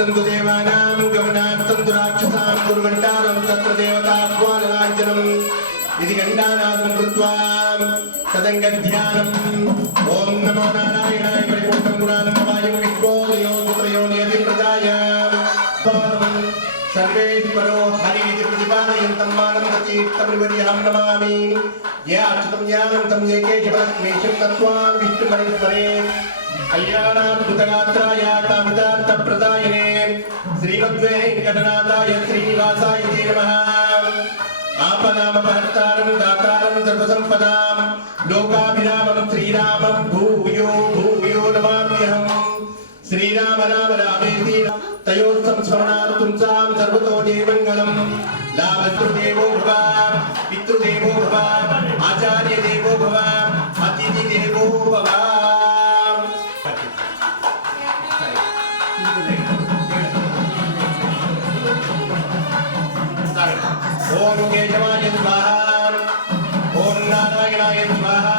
गमनार्थं तु देवानां गमनार्थं तु राक्षसां कुर्वन्तारं तत्र देवताह्वानलाञ्छनम् इति गण्डानादं कृत्वा तदङ्गध्यानम् ॐ नमो नारायणाय परिपूर्णं गुणानन्दमायं विश्वोदयो सुत्रयो नियतिप्रदाय सर्वेश्वरो हरिः प्रतिपादयन्तं मानन्दतीर्थमरिवर्यहं नमामि याच्युतं ज्ञानं येकेशवलक्ष्मीशं तत्त्वा विष्णुमहेश्वरे कल्याणाद्भुतगात्राय कामितार्थप्रदायिने श्रीमद्वेङ्कटनाथाय श्रीनिवासाय ते नमः आपदामपहर्तारं दातारं सर्वसम्पदां लोकाभिरामं श्रीरामं भूयो भूयो नमाम्यहम् श्रीराम राम रामेति तयोः संस्मरणार्थं सां सर्वतो देवमङ्गलं लाभस्तुदेवो भव पितृदेवो भव आचार्यदेवो भव अतिथिदेवो भव ओम केशवाय स्वाहा ओम नारायणाय स्वाहा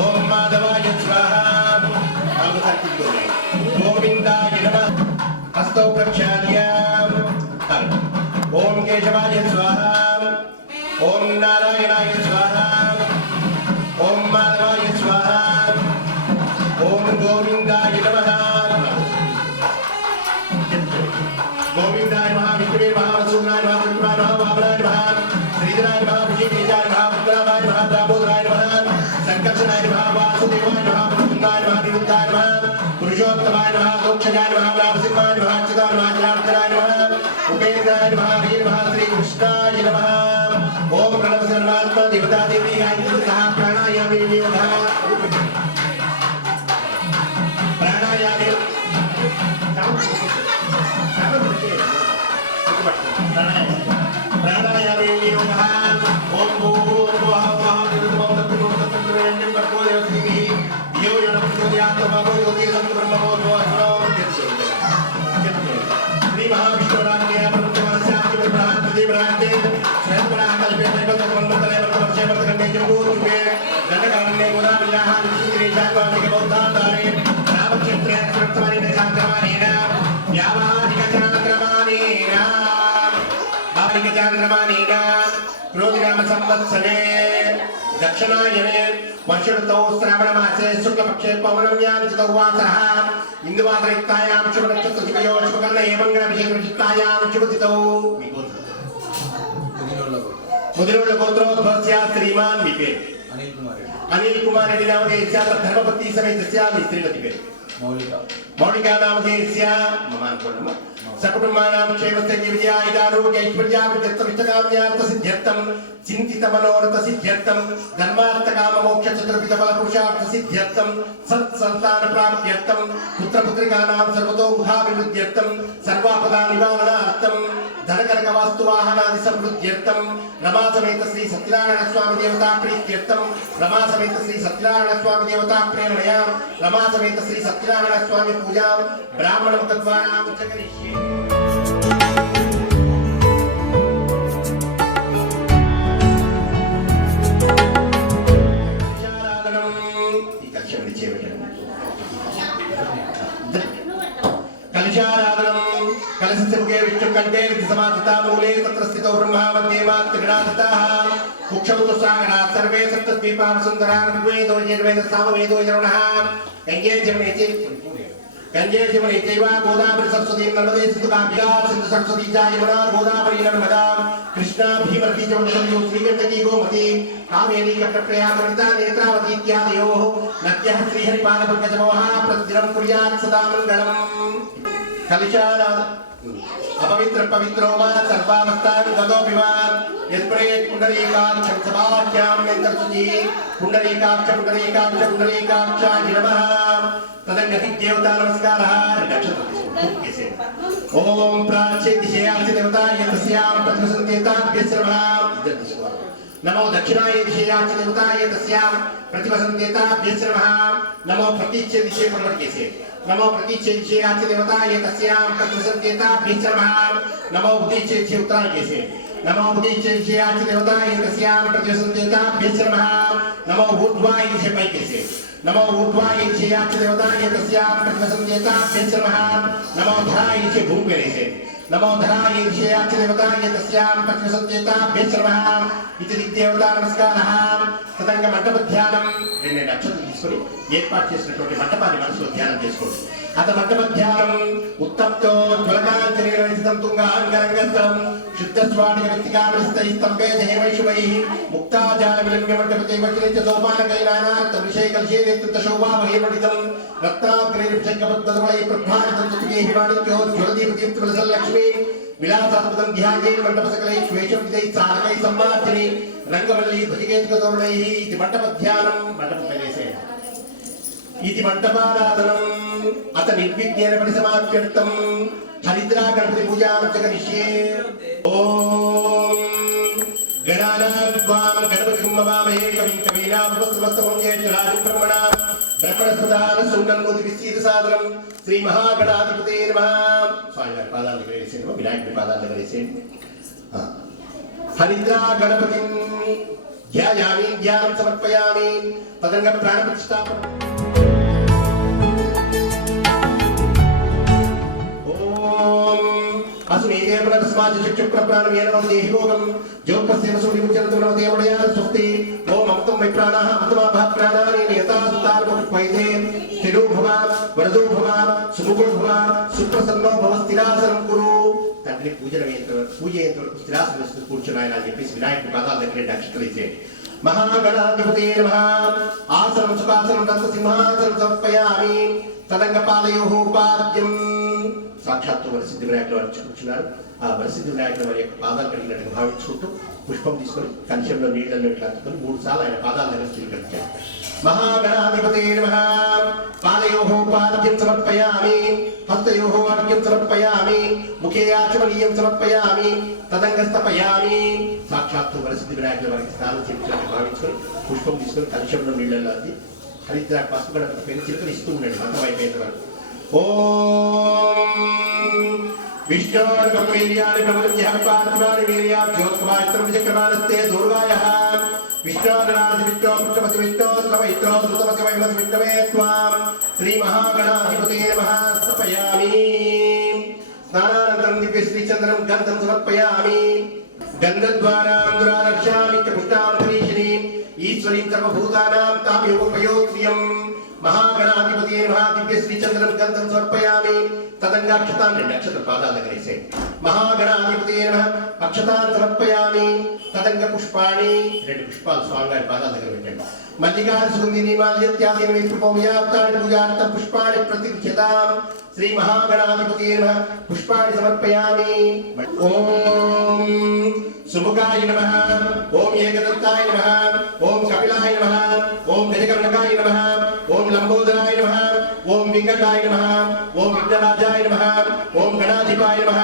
ओम माधवाय स्वाहा गोविंदाय नमः हस्तौ प्रक्षाल्य ओम केशवाय स्वाहा ओम नारायणाय स्वाहा ओम माधवाय स्वाहा ओम गोविंदाय नमः गोविंदाय नमः विष्णुवे नमः वसुदेवाय नमः पुरुषोत्तमाय नमः मोक्षजाय नमः रामसिंहाय नमः अच्युताय नमः जनार्दनाय नमः उपेन्द्राय नमः हरे नमः श्रीकृष्णाय नमः ओम प्रणव सर्वात्मा देवता देवी गायत्री सह प्राणायामे योगः प्राणायामे प्राणायामे योगः ओम भूर्भुवः दक्षिणायने वर्षऋतौ श्रावणमासे शुक्लपक्षे पौर्णम्यां चितौ वासरः इन्दुवासरयुक्तायां शुभनक्षत्रयुगयो शुभकर्णे मङ्गलाभिषेकविशिष्टायां शुभतिथौ मुदिरोळ गोत्रोद्भवस्य श्रीमान् विपे अनिल कुमार रेड्डी नामधेयस्य धर्मपत्नी समेतस्य मिस्त्रीमति पे मौलिका नामधेयस्य ममानुकोणम् सकुटुम्बानां क्षेमस्य जीवयायुरारोग्यैश्वर्याभिवृद्धिकाम्यार्थसिद्ध्यर्थं चिन्तितमनोरथसिद्ध्यर्थं धर्मार्थकाममोक्षचतुर्विधफलपुरुषार्थसिद्ध्यर्थं सत्सन्तानप्राप्त्यर्थं पुत्रपुत्रिकानां सर्वतोमुखाभिवृद्ध्यर्थं सर्वापदानिवारणार्थं धनकनकवास्तुवाहनादिसमृद्ध्यर्थं रमासमेत श्री सत्यनारायण स्वामी देवता प्रीत्यर्थं रमासमेत श्री सत्यनारायण स्वामी देवता प्रेरणया रमासमेत श्री सत्यनारायण स्वामी पूजां ब्राह्मणमुखद्वारां च करिष्ये कलशमुखे विष्णुकण्ठे विधिसमाधिता मूले तत्र स्थितो ब्रह्मा मध्ये मातृगणाधिताः कुक्षौ सागराः सर्वे सप्तद्वीपाः सुन्दराः ऋग्वेदो यजुर्वेदः सामवेदो यरुणः गङ्गे जमुने चैव गोदावरी सरस्वती नर्मदे सिन्धुकाभ्यां सिन्धु सरस्वती च यमुना गोदावरी नर्मदा कृष्णा भीमवती च सरयू श्रीगण्डकी गोमती कावेरी कप्रयागमृता नेत्रावती इत्यादयोः नद्यः श्रीहरिपादपङ्कजमोहा प्रतिदिनं कुर्यात् सदा मङ्गलम् कलशानाद अपवित्र पवित्रो वा सर्वावस्थान गतोऽपि वा यत्प्रेत पुण्डरीकाक्षं समाख्यां नेत्रसुचि पुण्डरीकाक्षाय नमः तदङ्गति देवता नमस्कारः ओम प्राच्ये दिशयास्य देवता यतस्यां प्रतिवसन्तेताभ्यस्य नमः नमो दक्षिणाय दिशयास्य देवताय तस्यां प्रतिवसन्तेताभ्यस्य नमः नमो प्रतीच्य दिशे प्रवर्त्यसे नमो प्रतीच्य दिशयास्य देवताय तस्यां प्रतिवसन्तेताभ्यस्य नमः नमो उदीच्य दिशे उत्तरायसे नमो उदीच्य दिशयास्य देवताय तस्यां प्रतिवसन्तेताभ्यस्य नमः नमो ऊर्ध्वाय दिशे पैकेसे नमो ऊर्ध्वाय च देवताय तस्यां प्रतिवसन्तेताभ्यं नमः नमो धराय च भूमिरेसे नमो धराय च देवताय तस्यां प्रतिवसन्तेताभ्यं नमः इति दिग्देवता नमस्कारः तदंग मंडप ध्याనం రెండు నక్షత్రాలు తీసుకొని ఏర్పాటు చేసినటువంటి మండపాన్ని మనసులో ధ్యానం చేసుకోండి అత మండప ధ్యానం ఉత్తప్తో జ్వలకాంతరితం తుంగాంగరంగస్థలం శుద్ధస్వాడి వ్యక్తికావస్థై స్తంభే దేవైషువై ముక్తాజాల విలంబ మండపతే వచనే చ సోపానకైనానాత్ విషయకల్శేరేత్త శోభా మహేపడితం రత్నాగ్రేరుషంగపద్మై ప్రభావితం తుగే హిమాడిక్యో జ్వలదీపదీప్తవలసల్లక్ష్మీ విలాసాత్మకం ధ్యాయే మండపసకలై శ్వేషం విదై సారకై సంవార్జని రంగవల్లి భుజగేతుక తోరణై ఇది మండప ధ్యానం మండపం పైనేసే ఇది మండపారాధనం అత నిర్విఘ్నేన పరిసమాప్యర్థం హరిద్రా గణపతి పూజాం కరిష్యే ఓం గణానాద్వాం గణపతిం నమామహే కవిం కవీనాముపస్తమస్తమం జ్యేష్ఠరాజం బ్రహ్మణాం బ్రహ్మణస్పదాన శృంగన్మోది విస్తీత సాదరం శ్రీ మహాగణాధిపతే నమః స్వామివారి పాదాల దగ్గర వేసేయండి వినాయకుడి పాదాల దగ్గర వేసేయండి హరిద్రా గణపతిం ధ్యాయామి ధ్యానం సమర్పయామి తదంగ ప్రాణ ప్రతిష్టాపన अस्मेदेव तस्मात् चक्षुप्राणमेन देहिभोगं जोगस्य सुनिमुच्यते नमदेवया स्वस्ति ओम अमृतं वै प्राणाः अमृतमाभः प्राणानि नियतास्तार्मुपैते स्थिरो भव वरदो भव सुमुखो भव सुप्रसन्नो भव स्थिरासनं कुरु तन्नि पूजयेंत वరకు స్థిరాసనం కూర్చుని ఆయన చెప్పేసి వినాయకుడి పాదాల దగ్గర అక్షతలేసేయండి महागणाधिपते नमः आसनं सुखासनं दन्तसिंहासनं समर्पयामि तदंगपालयोः पाद्यं साक्षात् वरसिद्धि विनायकुడు వారు కూర్చున్నారు ఆ వరసిద్ధి వినాయకుడు వారి యొక్క పాదాలు కడిగినట్టుగా భావించుకుంటూ పుష్పం తీసుకొని కంచెంలో నీళ్ళల్లో ఇట్లా అందుకొని 3 సార్లు ఆయన పాదాల దగ్గర స్వీకరించారు महागणाधिपते नमः पादयोः पाद्यं समर्पयामि हस्तयोः अर्घ्यं समर्पयामि मुखे आचमनीयं समर्पयामि तदंगस्तपयामि साक्षात् वरसिद्धि विनायकुడు వారికి స్నానం చేయించినట్టు భావించుకొని పుష్పం తీసుకొని కంచెంలో నీళ్ళల్లో అది హరిద్రా పసుపు గణపతి పేరు చిలకరిస్తూ ఉండండి మంత్రం అయిపోయేంత వరకు ఓం विष्णोर्गं वीर्याणि प्रमुद्यः पार्थिवानि वीर्यात् ज्योत्स्मास्त्रं चक्रमानस्ते दुर्गायः विष्णोर्गणादि विष्णो पुत्रपति विष्णो श्रवयित्रो श्रुतपति वैमति विष्णवे त्वां श्रीमहागणाधिपते नमः स्थापयामि स्नानानन्तरं दिव्यश्रीचन्द्रं गन्धं समर्पयामि गन्धद्वारां दुरादर्शामि च पुष्टान्तरीशिनीं ईश्वरीं सर्वभूतानां ताम्योपयोक्रियं महागणाधिपते नमः दिव्यश्रीचन्द्रं गन्धं समर्पयामि तदंगाक्षतान् नक्षत्र पादाల దగ్గర వేసేయండి महागणाधिपते नमः अक्षतान् समर्पयामि तदंग पुष्पाणि 2 పుష్పాలు స్వామివారి పాదాల దగ్గర పెట్టండి मल्लिका सुगंधिनी माल्यत्यादीनि विप्रपोमयाप्तानि पूजार्थं पुष्पाणि प्रतिगृह्यताम् श्री महागणाधिपते नमः पुष्पाणि समर्पयामि ओम सुमुखाय नमः ओम एकदन्ताय नमः ओम कपिलाय नमः ओम गजकर्णकाय नमः ओम लंबोदराय नमः ओम विंगकाय नमः ओम विघ्नराजाय नमः ओम गणाधिपाय नमः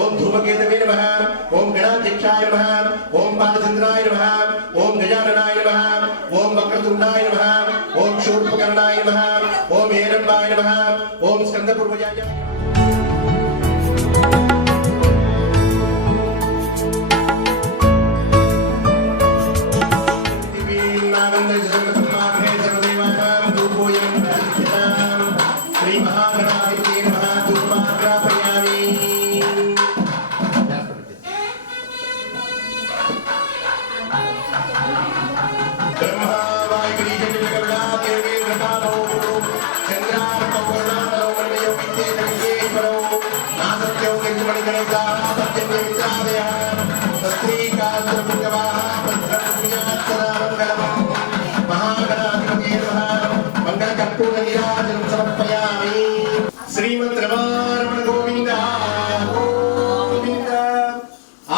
ओम धूमकेतवे नमः ओम गणाध्यक्षाय नमः ओम बालचंद्राय नमः ओम गजाननाय नमः ओम वक्रतुंडाय नमः ओम शूर्पकर्णाय नमः ओम हेरंबाय नमः ओम स्कंदपूर्वजाय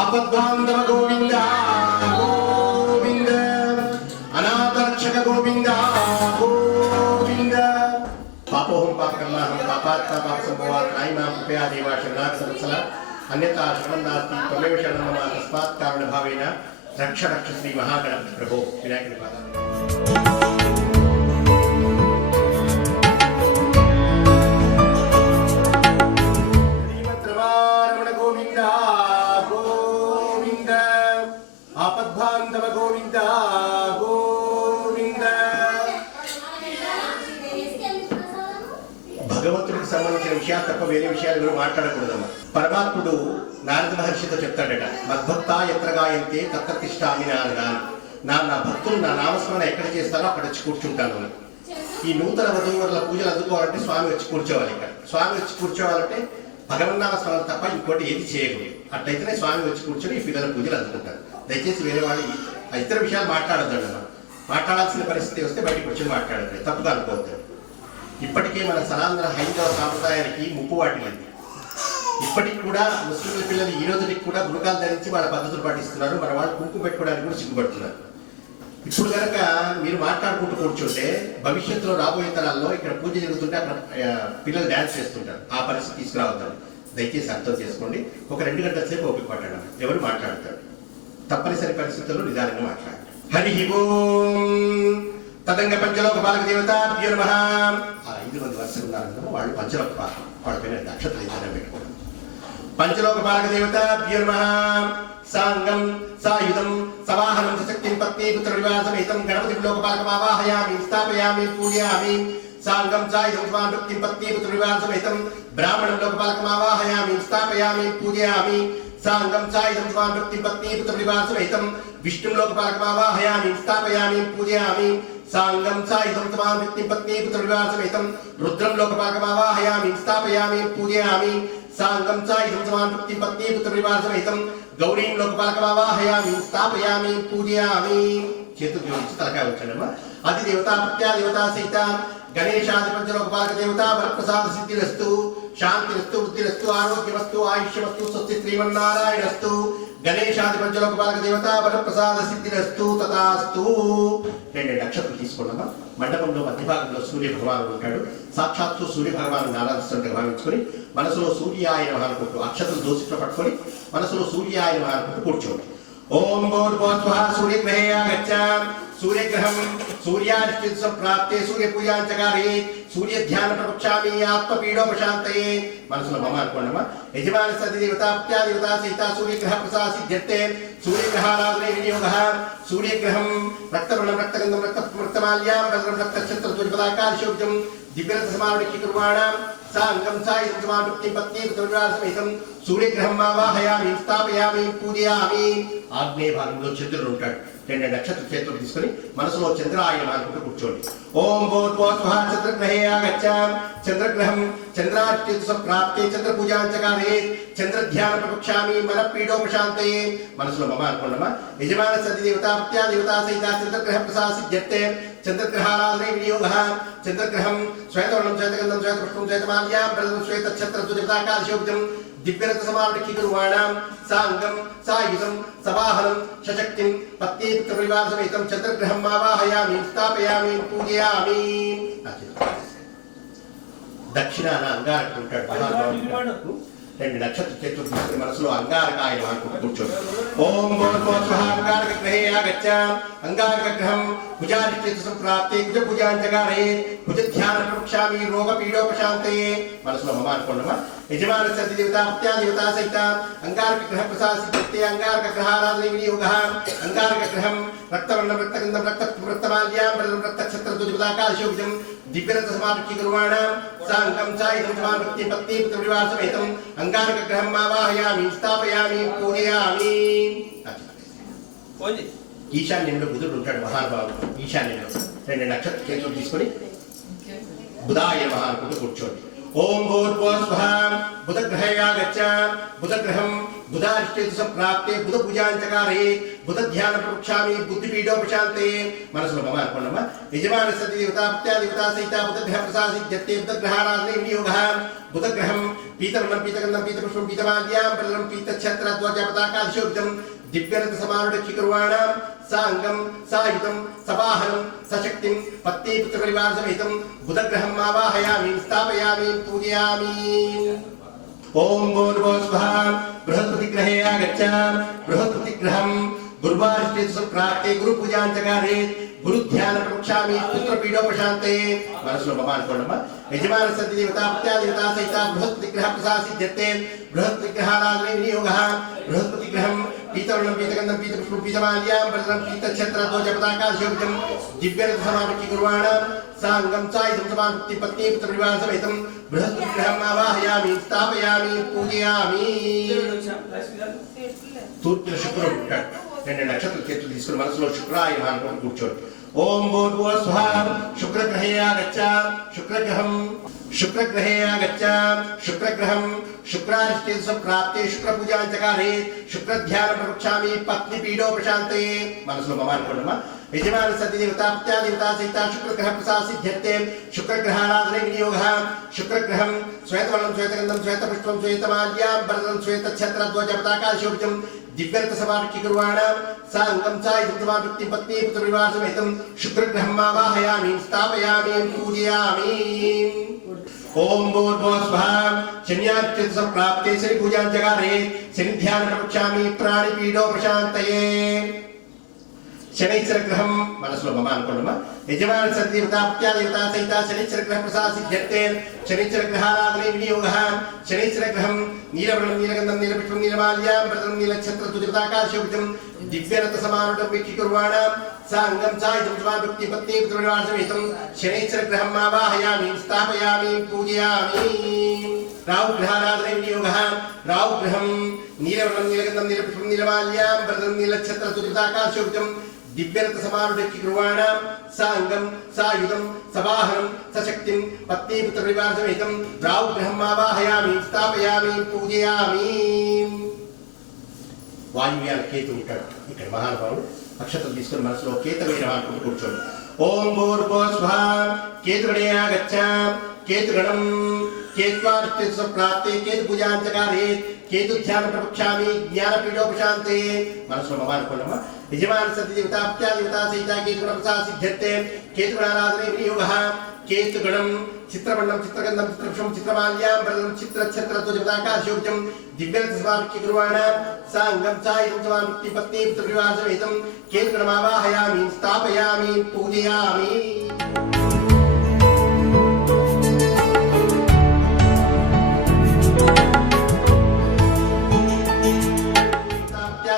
आपद्बांधव गोविंद गोविंद अनाथरक्षक गोविंद गोविंद पापोहम पापकर्माहम पापात्मा पापसंभवात् नायिमां कृपया देवा शरणागत वत्सला अन्यथा शरणं नास्ति त्वमेव शरणं मम तस्मात् कारणभावेन रक्ष रक्ष श्री महागणपति प्रभो विनायक पादाः आपद्बांधव गोविंद गोविंद వేరే విషయాలు ఎవరు మాట్లాడకూడదమ్మా. పరమాత్ముడు నారద మహర్షితో చెప్తాడట, మద్భక్త ఎత్ర గాయంతే తత్ర తిష్టామి నా భక్తులు నా నామస్మరణ ఎక్కడ చేస్తారో అక్కడ వచ్చి కూర్చుంటాను అని. ఈ నూతన వధూవరుల పూజలు అందుకోవాలంటే స్వామి వచ్చి కూర్చోవాలి. ఇక్కడ స్వామి వచ్చి కూర్చోవాలంటే భగవన్నామస్మరణ తప్ప ఇంకోటి ఏది చేయకూడదు. అట్లయితేనే స్వామి వచ్చి కూర్చొని ఈ పిల్లల పూజలు అందుకుంటారు. దయచేసి వేరే వాళ్ళు ఇతర విషయాలు మాట్లాడద్దండి. మనం మాట్లాడాల్సిన పరిస్థితి వస్తే బయటకు వచ్చి మాట్లాడద్దు, తప్పుగా అనుకోవద్దు. ఇప్పటికే మన సనాతన హైందవ సాంప్రదాయానికి ముప్పు వాటిల్లింది. ఇప్పటికి కూడా ముస్లింల పిల్లలు ఈ రోజుకి కూడా గురుకాలు ధరించి వాళ్ళ పద్ధతులు పాటిస్తున్నారు. మన వాళ్ళు కుంకుమ పెట్టుకోవడానికి కూడా సిగ్గుపడుతున్నారు. ఇప్పుడు కనుక మీరు మాట్లాడుకుంటూ కూర్చుంటే భవిష్యత్తులో రాబోయే తరాల్లో ఇక్కడ పూజ జరుగుతుంటే అక్కడ పిల్లలు డ్యాన్స్ చేస్తుంటారు. ఆ పరిస్థితి తీసుకురావద్దాం. దయచేసి అర్థం చేసుకోండి. ఒక 2 గంటల సేపు ఓపిక పట్టడం, ఎవరు మాట్లాడతారు. తప్పనిసరి పరిస్థితుల్లో నిదానంగా మాట్లాడారు. హరి ఓం. తదంగ పంచలోక పాలక దేవత నమః. ఆ 5 మంది వరుసలు ఉన్నారన్న వాళ్ళు పంచలోక పాలక, వాళ్ళ పైన నక్షత్రం ఏదైనా పెట్టుకోవడం. పంచలోక పాలక దేవత నమః. సాంగం సాయుధం సవాహనం సశక్తిం పత్ని పుత్ర వివాసమేతం గణపతి లోకపాలకమావాహయామి స్థాపయామి పూజయామి. సాంగం సాయుధం స్వామృత్తిం పత్ని పుత్ర వివాసమేతం బ్రాహ్మణం లోకపాలకమావాహయామి స్థాపయామి పూజయామి. సాంగం సాయుధం స్వామృత్తిం పత్ని పుత్ర వివాసమేతం విష్ణుం లోకపాలకమావాహయామి స్థాపయామి పూజయామి. సాంగం సాయుధం స్వామృత్తిం పత్ని పుత్ర వివాసమేతం రుద్రం లోకపాలకమావాహయామి స్థాపయామి పూజయామి. సాంగం సాయుధం స్వామృత్తిం పత్ని పుత్ర వివాసమేతం గౌరీం లోకపాలకమావాహయామి స్థాపయామి పూజయామి. చేతులు జోడించి తలకాయ వచ్చాడమ్మా. అది దేవత ప్రత్యాదేవత సీత గణేశాది పంచలోకపాలక దేవత వరప్రసాద సిద్ధిరస్తు శాంతిరస్తు వృద్ధిరస్తు ఆరోగ్యమస్తు ఆయుష్యమస్తు స్వస్తి శ్రీమన్నారాయణస్తు. గణేశాది పంచలోకపాలక దేవత వరప్రసాద సిద్ధిరస్తు తథాస్తు. 2 నక్షత్రం తీసుకోండమ్మా. మండపంలో మధ్య భాగంలో సూర్య భగవానుడు ఉంటాడు. సాక్షాత్తు సూర్య భగవాను ఆరాధిస్తుంటే భావించుకొని మనసులో సూర్యాయ నమః అనుకుంటూ అక్షతలు దోసిట్లో పట్టుకొని మనసులో సూర్యాయ నమః అనుకుంటూ కూర్చోండి. ఓం భూర్భువః సూర్యగ్రహే ఆగచ్చ. సూర్యగ్రహం సూర్యాధిష్ఠిత సంప్రాప్తే సూర్యపూజాంచకారే సూర్యధ్యాన ప్రవక్ష్యామి ఆత్మపీడోపశాంతయే. మనసులో మమ అనుకోండమ్మా. యజమాన సతి దేవత ప్రత్యాదేవత సీత సూర్యగ్రహ ప్రసాద సిద్ధ్యర్థే సూర్యగ్రహారాధనే వినియోగః. సూర్యగ్రహం రక్తవర్ణం రక్తగంధం రక్తమాల్యాం రక్తం రక్తఛత్రధ్వజపదాకాశోభితం దివ్యరథ సమారుఢ్య కుర్వాణాం. సాంగం సాయుధం సమావృత్తిం పత్ని పుత్రవివాసమేతం సూర్యగ్రహం ఆవాహయామి స్థాపయామి పూజయామి. ఆగ్నేయ భాగంలో చంద్రుడు ఉంటాడు. 2 నక్షత్ర చేతులు తీసుకొని మనసులో చంద్రాయ నమః అనుకుంటూ కూర్చోండి. ఓం భూర్భువః చంద్రగ్రహే ఆగచ్చ. చంద్రగ్రహం చంద్రాధిష్ఠిత సంప్రాప్తే చంద్రపూజాంచకారే చంద్రధ్యాన ప్రవక్ష్యామి మనఃపీడోపశాంతయే. మనసులో మమ అనుకోండమ్మా. యజమాన సతి దేవత ప్రత్యాదేవత సహిత చంద్రగ్రహ ప్రసాద సిద్ధ్యర్థే చంద్రగ్రహారాధనే వినియోగః. చంద్రగ్రహం శ్వేతవర్ణం శ్వేతగంధం శ్వేతపుష్పం శ్వేతమాల్యాం ప్రదం శ్వేతఛత్రధ్వజపదాకాశోభితం దివ్యరథ సమారుఢ్య కుర్వాణాం. సాంగం సాయుధం సవాహనం సశక్తిం పత్ని పుత్ర వివాసమేతం చంద్రగ్రహం ఆవాహయామి స్థాపయామి పూజయామి. దక్షిణాన అంగారకుడు ఉంటాడు. 2 నక్షత్ర చేతులు తీసుకుని మనసులో అంగారకాయ నమః అనుకుంటూ కూర్చోండి. ఓం భూర్భువః అంగారక గ్రహే ఆగచ్చ. అంగారక గ్రహం భుజాధిష్ఠిత సంప్రాప్తే కుజ పూజాంచకారే కుజధ్యాన ప్రవక్ష్యామి రోగపీడోపశాంతయే. మనసులో మమ అనుకోండమ్మా. యజమాన సతి దేవత ప్రత్యాదేవత సహిత అంగారక గ్రహ ప్రసాద సిద్ధ్యర్థే అంగారక గ్రహారాధనే వినియోగః. అంగారక గ్రహం రక్తవర్ణం రక్తగంధం రక్తమాల్యాం ప్రదం రక్తఛత్రధ్వజపదాకాశోభితం దివ్యరథ సమారుఢ్య కుర్వాణాం. సాంగం సాయుధం సమావృత్తిం పత్ని పుత్ర వివాసమేతం అంగారక గ్రహం ఆవాహయామి స్థాపయామి పూజయామి. ఈశాన్యంలో బుధుడు ఉంటాడు మహానుభావుడు. ఈశాన్యంలో 2 నక్షత్ర చేతులు తీసుకొని బుధాయ నమః అనుకుంటూ కూర్చోండి. ఓం భూర్భువః బుధగ్రహే ఆగచ్చ. బుధగ్రహం బుధాధిష్ఠిత సంప్రాప్తే బుధ పూజాంచకారే బుధధ్యాన ప్రవక్ష్యామి బుద్ధిపీడోపశాంతయే. మనసులో మమ అనుకోండమ్మా. యజమాన సతి దేవత ప్రత్యాదేవత సహిత బుధగ్రహ ప్రసాద సిద్ధ్యర్థే బుధగ్రహారాధనే వినియోగః. బుధగ్రహం పీతవర్ణం పీతగంధం పీతపుష్పం పీతమాల్యాం ప్రదం పీతఛత్రధ్వజపదాకాశోభితం దివ్యరథ సమారుఢ్య కుర్వాణాం. సాంగం సాయుధం సవాహనం సశక్తిం పత్ని పుత్ర వివాసమేతం బుధగ్రహం ఆవాహయామి స్థాపయామి పూజయామి. ఓం భూర్భువః బృహస్పతి గ్రహే ఆగచ్చ. బృహస్పతి గ్రహం गुरुवारिष्ठेषु प्राप्ते गुरु पूजांचकारे गुरु ध्यान प्रवक्ष्यामि पुत्र पीडोपशान्ते मनसो ममान कोणमा यजमान सति देवता प्रत्या देवता सहिता बृहस्पति ग्रह प्रसाद सिद्ध्यते बृहस्पति ग्रहाराधने विनियोगः बृहस्पति ग्रहं पीतवर्णं पीतगन्धं पीतपुष्पं पीतमाल्यां वरदं पीतच्छत्रध्वजपताका शोभितं दिव्यरथ समापति कुर्वाणां सांगं चायं समापति पत्नी पुत्र विवाह समेतं बृहस्पति ग्रहं आवाहयामि स्थापयामि पूजयामि तूर्य शुक्र రెండు నక్షత్ర చేతులు తీసుకుని మనసులో శుక్రాయ అనుకుని కూర్చోండి ఓం భూర్భువః స్వః శుక్రగ్రహే ఆగచ్చ శుక్రగ్రహే ఆగచ్చ శుక్రగ్రహం శుక్రారిష్టేషు ప్రాప్తే శుక్రపూజాంచకారే శుక్రధ్యాన ప్రవక్ష్యామి పత్ని పీడోపశాంతే మనసులో మమ అనుకోండమ్మా యజమాన సతి దేవతా ప్రత్యా దేవతా సహిత శుక్రగ్రహ ప్రసాద సిద్ధ్యతే శుక్రగ్రహారాధనే వినియోగः శుక్రగ్రహం శ్వేతవర్ణం శ్వేతగంధం శ్వేతపుష్పం శ్వేతమాల్యాం వరదం శ్వేతఛత్రధ్వజపతాకా శోభితం दिव्यर्थ समापति कुर्वाणां सांगं चायं समापति पत्नी पुत्र विवाह समेतं शुक्रग्रहं आवाहयामि स्थापयामि पूजयामि ओम भूर्भुवः स्वः शन्याच्युत प्राप्ते शनि पूजांचकारे शनि ध्यान प्रवक्ष्यामि प्राणि पीडोपशान्तये शनैश्चर ग्रहं मनसो मम अनुकोणमा यजमान सति देवता प्रत्या देवता सहिता शनैश्चर ग्रह प्रसाद सिद्ध्यते शनैश्चर ग्रहाराधने विनियोगः शनैश्चर ग्रहं नीलवर्णं नीलगन्धं नीलपुष्पं नीलमाल्यां वरदं नीलच्छत्रध्वजपताका शोभितं दिव्यरथ समारूढं वीक्षिकुर्वाणां सांगं चायं समापति पत्नी पुत्र विवाह समेतं शनैश्चर ग्रहं आवाहयामि स्थापयामि पूजयामि राहु ग्रहाराधने विनियोगः राहु ग्रहं नीलवर्णं नीलगन्धं नीलपुष्पं नीलमाल्यां वरदं नीलच्छत्रध्वजपताका शोभितं दिव्यरथ समारूढं कुर्वाणां सांगं सायुधं सवाहनं सशक्तिं पत्नी पुत्र विवाह समेतं राहु ग्रहं आवाहयामि स्थापयामि पूजयामि वायुव्याल केतु ఉంటాడు ఇక్కడ మహానుభావుడు అక్షతలు తీసుకొని మనసులో కేతవైన అనుకుంటూ కూర్చోండి ఓం భూర్భువః స్వః కేతుగణే ఆగచ్చ కేతుగణం కేత్వార్చిత ప్రాప్తే కేతు పూజాంచకారే కేతు ధ్యాన ప్రవక్ష్యామి జ్ఞానపీడోపశాంతే మనసులో మమ అనుకోండమ్మా యజమాన సతి దేవతా ప్రత్యా దేవతా సహిత కేతుగణ ప్రసాద సిద్ధ్యతే కేతుగణారాధనే వినియోగः కేతుగణం చిత్రవర్ణం చిత్రగంధం చిత్రపుష్పం చిత్రమాల్యాం వరదం చిత్రఛత్రధ్వజపతాకా శోభితం दिव्यरथ समापति कुर्वाणां सांगं चायं समापति पत्नी पुत्र विवाह समेतं केतुगणं आवाहयामि स्थापयामि पूजयामि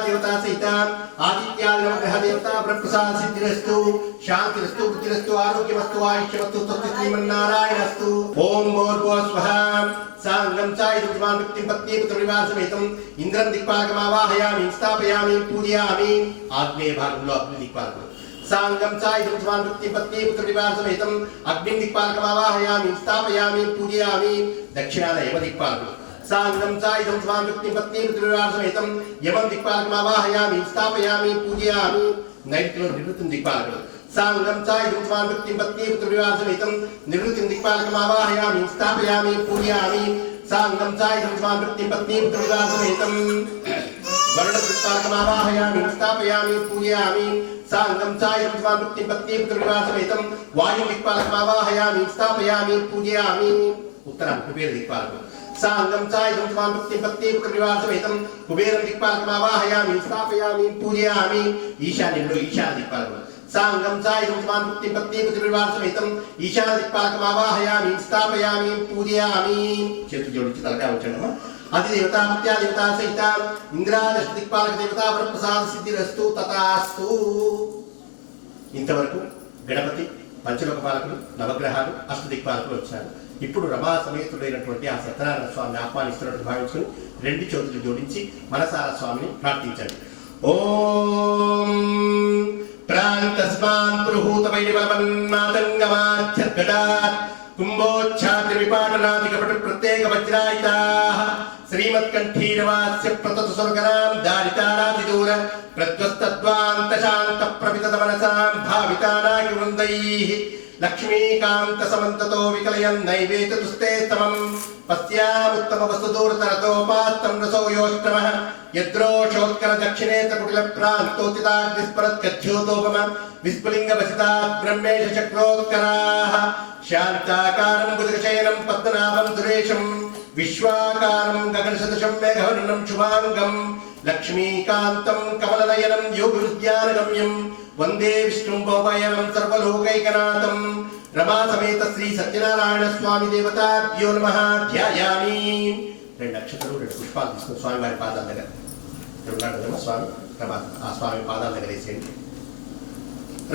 देवता सहिता आदित्यादि नवग्रह देवता प्रसाद सिद्धिरस्तु शांतिरस्तु वृद्धिरस्तु आरोग्यमस्तु आयुष्यमस्तु तस्य श्रीमन्नारायणस्तु ओम भूर्भुवः स्वः सांगं चायं समापति पत्नी पुत्र विवाह समेतं इंद्रं दिक्पालकम् आवाहयामि स्थापयामि पूजयामि आग्नेय भागंलो अग्नि दिक्पालकम् सांगं चायं समापति पत्नी पुत्र विवाह समेतं अग्नि दिक्पालकम् आवाहयामि स्थापयामि पूजयामि दक्षिणाद यम दिक्पालकम् सांगं चायं समापति पत्नी पुत्र विवाह समेतं यमं दिक्पालकम् आवाहयामि स्थापयामि पूजयामि नैऋत्यं निवृत्तिं दिक्पालकम् सांगं चायं समापति पत्नी पुत्र विवाह समेतं निवृत्तिं दिक्पालकम् आवाहयामि स्थापयामि पूजयामि सांगं चायं समापति पत्नी पुत्र विवाह समेतं वर्ण दिक्पालकम् आवाहयामि स्थापयामि पूजयामि सांगं चायं समापति पत्नी पुत्र विवाह समेतं वायु दिक्पालकम् आवाहयामि स्थापयामि पूजयामि उत्तरं कुबेर दिक्पालकम् सांगं चायं समापति पत्नी पुत्र विवाह समेतं कुबेरं दिक्पालकम् आवाहयामि स्थापयामि पूजयामि ईशान्यंलो ईशान दिक्पालकम् सांगं चायं समापति पत्नी पुत्र विवाह समेतं ईशान दिक्पालकम् आवाहयामि स्थापयामि पूजयामि చేతులు జోడించి తలకాయ ఉంచండమ్మా అధిదేవతా ప్రత్యా దేవతా సహిత ఇంద్రాదశ దిక్పాలక దేవతా వరప్రసాద సిద్ధిరస్తు తథాస్తు ఇంతవరకు గణపతి పంచలోక పాలకులు నవగ్రహాలు అష్టదిక్పాలకులు వచ్చారు ఇప్పుడు రమా సమేతుడైనటువంటి ఆ సత్యనారాయణ స్వామిని ఆహ్వానిస్తున్నట్టు భావించుకొని రెండు చేతులు జోడించి మనసార స్వామిని ప్రార్థించండి ఓం ప్రాంతస్మాన్ పురుహూత వైరివలమన్మాతంగమాధ్యర్గడాత్ కుంభోచ్ఛాద్రి విపాటనాది కపట ప్రత్యేక వజ్రాయితాః శ్రీమత్కంఠీరవాస్య ప్రతత స్వర్గరాం దారితానాది దూర ప్రద్వస్తద్వాంత శాంత ప్రవితత మనసాం భావితానాగి వృందైః లక్ష్మీకాంత సమంతతో వికలయం నైవేతుస్తే సమం పశ్యాముత్తమ వస్తుదూరతరతోపాస్తం రసో యోష్టమః యద్రోషోత్కర దక్షిణేత కుటిల ప్రాంతోతితాగ్నిస్పరద్గద్యోతోపమ విస్ఫులింగ వసితాత్ బ్రహ్మేశ చక్రోత్కరాః శాంతాకారం భుజగశయనం పద్మనాభం సురేశం విశ్వాకారం గగనసదృశం మేఘవర్ణం శుభాంగం లక్ష్మీకాంతం కమలనయనం యోగిరుద్యానగమ్యం వందే విష్ణుం భవభయనం సర్వలోకైకనాథం రమా సమేత శ్రీ సత్యనారాయణ స్వామి దేవతాభ్యో నమః ధ్యాయామి. 2 అక్షతలు 2 పుష్పాలు తీసుకుని స్వామి వారి పాదాల దగ్గర ఉన్నాడు కదా స్వామి, ఆ స్వామి పాదాల దగ్గర వేసేయండి.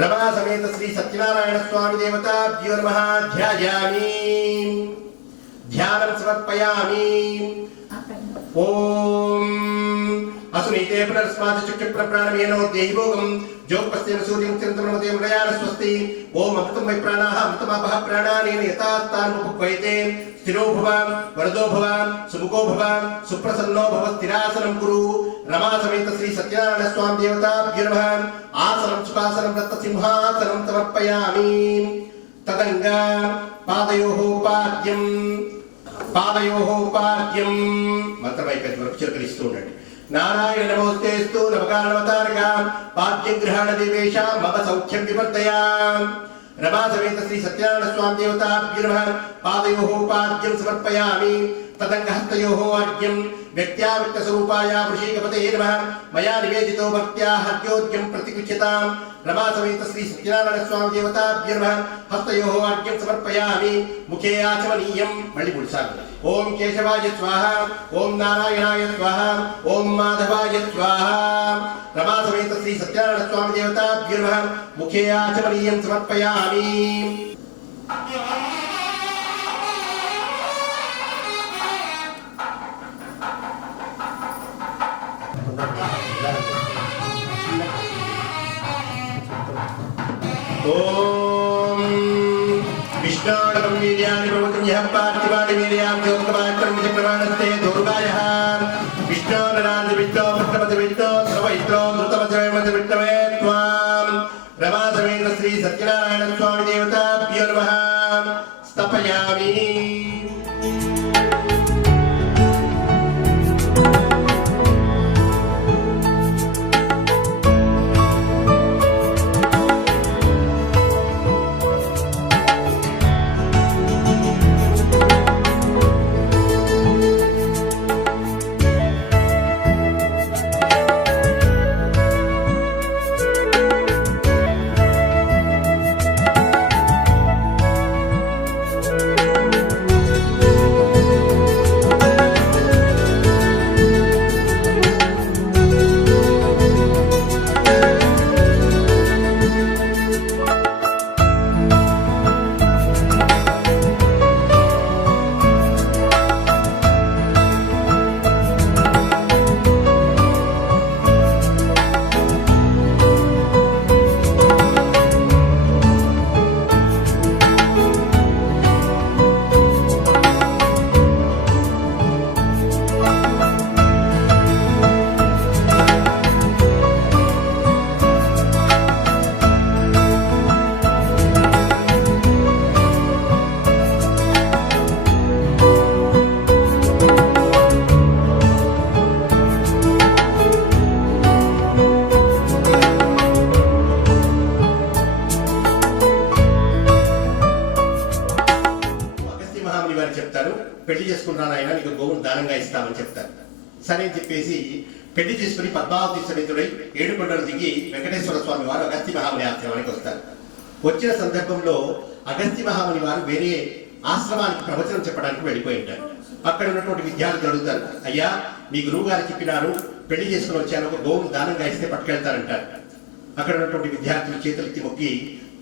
రమా సమేత శ్రీ సత్యనారాయణ స్వామి దేవతాభ్యో నమః ధ్యాయామి. ధ్యానం సమర్పయామి. ఓం అసునీతే పునర్స్మాచ చక్షు ప్రాణమేనో దేహిభోగం జోపస్యేన సూర్యం చంద్రమతే మృడయాన స్వస్తి. ఓం అమృతం వై ప్రాణాః అమృతమాపః ప్రాణానేన యథాస్థానముపక్వయతే. స్థిరో భవ వరదో భవ సుముఖో భవ సుప్రసన్నో భవ స్థిరాసనం కురు. రమా సమేత శ్రీ సత్యనారాయణ స్వామి దేవతాభ్యో నమః. ఆసనం సుఖాసనం రత్న సింహాసనం సమర్పయామి. తదంగా పాదయోః పాద్యం మంత్రమైపోయిన వరకు చిరకలిస్తూ ఉండండి. నారాయణ నమోస్తేస్తు నవకారణవతారక పాద్యం గ్రహణ దేవేశ మమ సౌఖ్యం వివర్ధయా. రమా సమేత శ్రీ సత్యనారాయణ స్వామి దేవతాభ్యో నమః. పాదయోః పాద్యం సమర్పయామి. తదంగహస్తయోః ఆర్ఘ్యం వ్యక్త్యావిక్త స్వరూపాయ వృషీకపతే నమః. మయా నివేదితో భక్త్యా హర్యోద్యం ప్రతిగృహ్యతాం. రమా సమేత శ్రీ సత్యనారాయణ స్వామి దేవతాభ్యో నమః. హస్తయోః ఆర్ఘ్యం సమర్పయామి. ముఖే ఆచమనీయం. మళ్ళీ 3 సార్లు. ఓం కేశవాయ స్వాహ, ఓం నారాయణాయ స్వాహ, ఓం మాధవాయ స్వాహ. రమా సమేత శ్రీ సత్యనారాయణ స్వామి దేవతాభ్యో నమః. ముఖే ఆచమనీయం సమర్పయామి. ఓం విష్ణాళం వీర్యాని ప్రవృత్తం యః పార్థివాని వీర్యాం జ్యోతిర్మాత్రం చక్రవాణస్తే దుర్గాయః. విష్ణోనరాజ విష్ణో భక్తమత విష్ణో ధ్రువైత్రో ధృతమచమత విష్ణవే త్వాం. రమా సమేత శ్రీ సత్యనారాయణ స్వామి దేవతాభ్యో నమః. స్తపయామి. పెళ్లి చేసుకుంటాను ఆయన నీకు గోవును దానంగా ఇస్తామని చెప్తారు. సరే అని చెప్పేసి పెళ్లి చేసుకుని పద్మావతి సమేతుడై 7 కొండలు దిగి వెంకటేశ్వర స్వామి వారు అగస్త్య మహాముని ఆశ్రమానికి వస్తారు. వచ్చిన సందర్భంలో అగస్త్య మహాముని వారు వేరే ఆశ్రమానికి ప్రవచనం చెప్పడానికి వెళ్ళిపోయి ఉంటారు. అక్కడ ఉన్నటువంటి విద్యార్థులు అడుగుతారు, అయ్యా మీ గురువు గారు చెప్పినారు పెళ్లి చేసుకుని వచ్చాను, ఒక గోవును దానంగా ఇస్తే పట్టుకెళ్తారంటారు. అక్కడ ఉన్నటువంటి విద్యార్థులు చేతులెత్తి మొక్కి,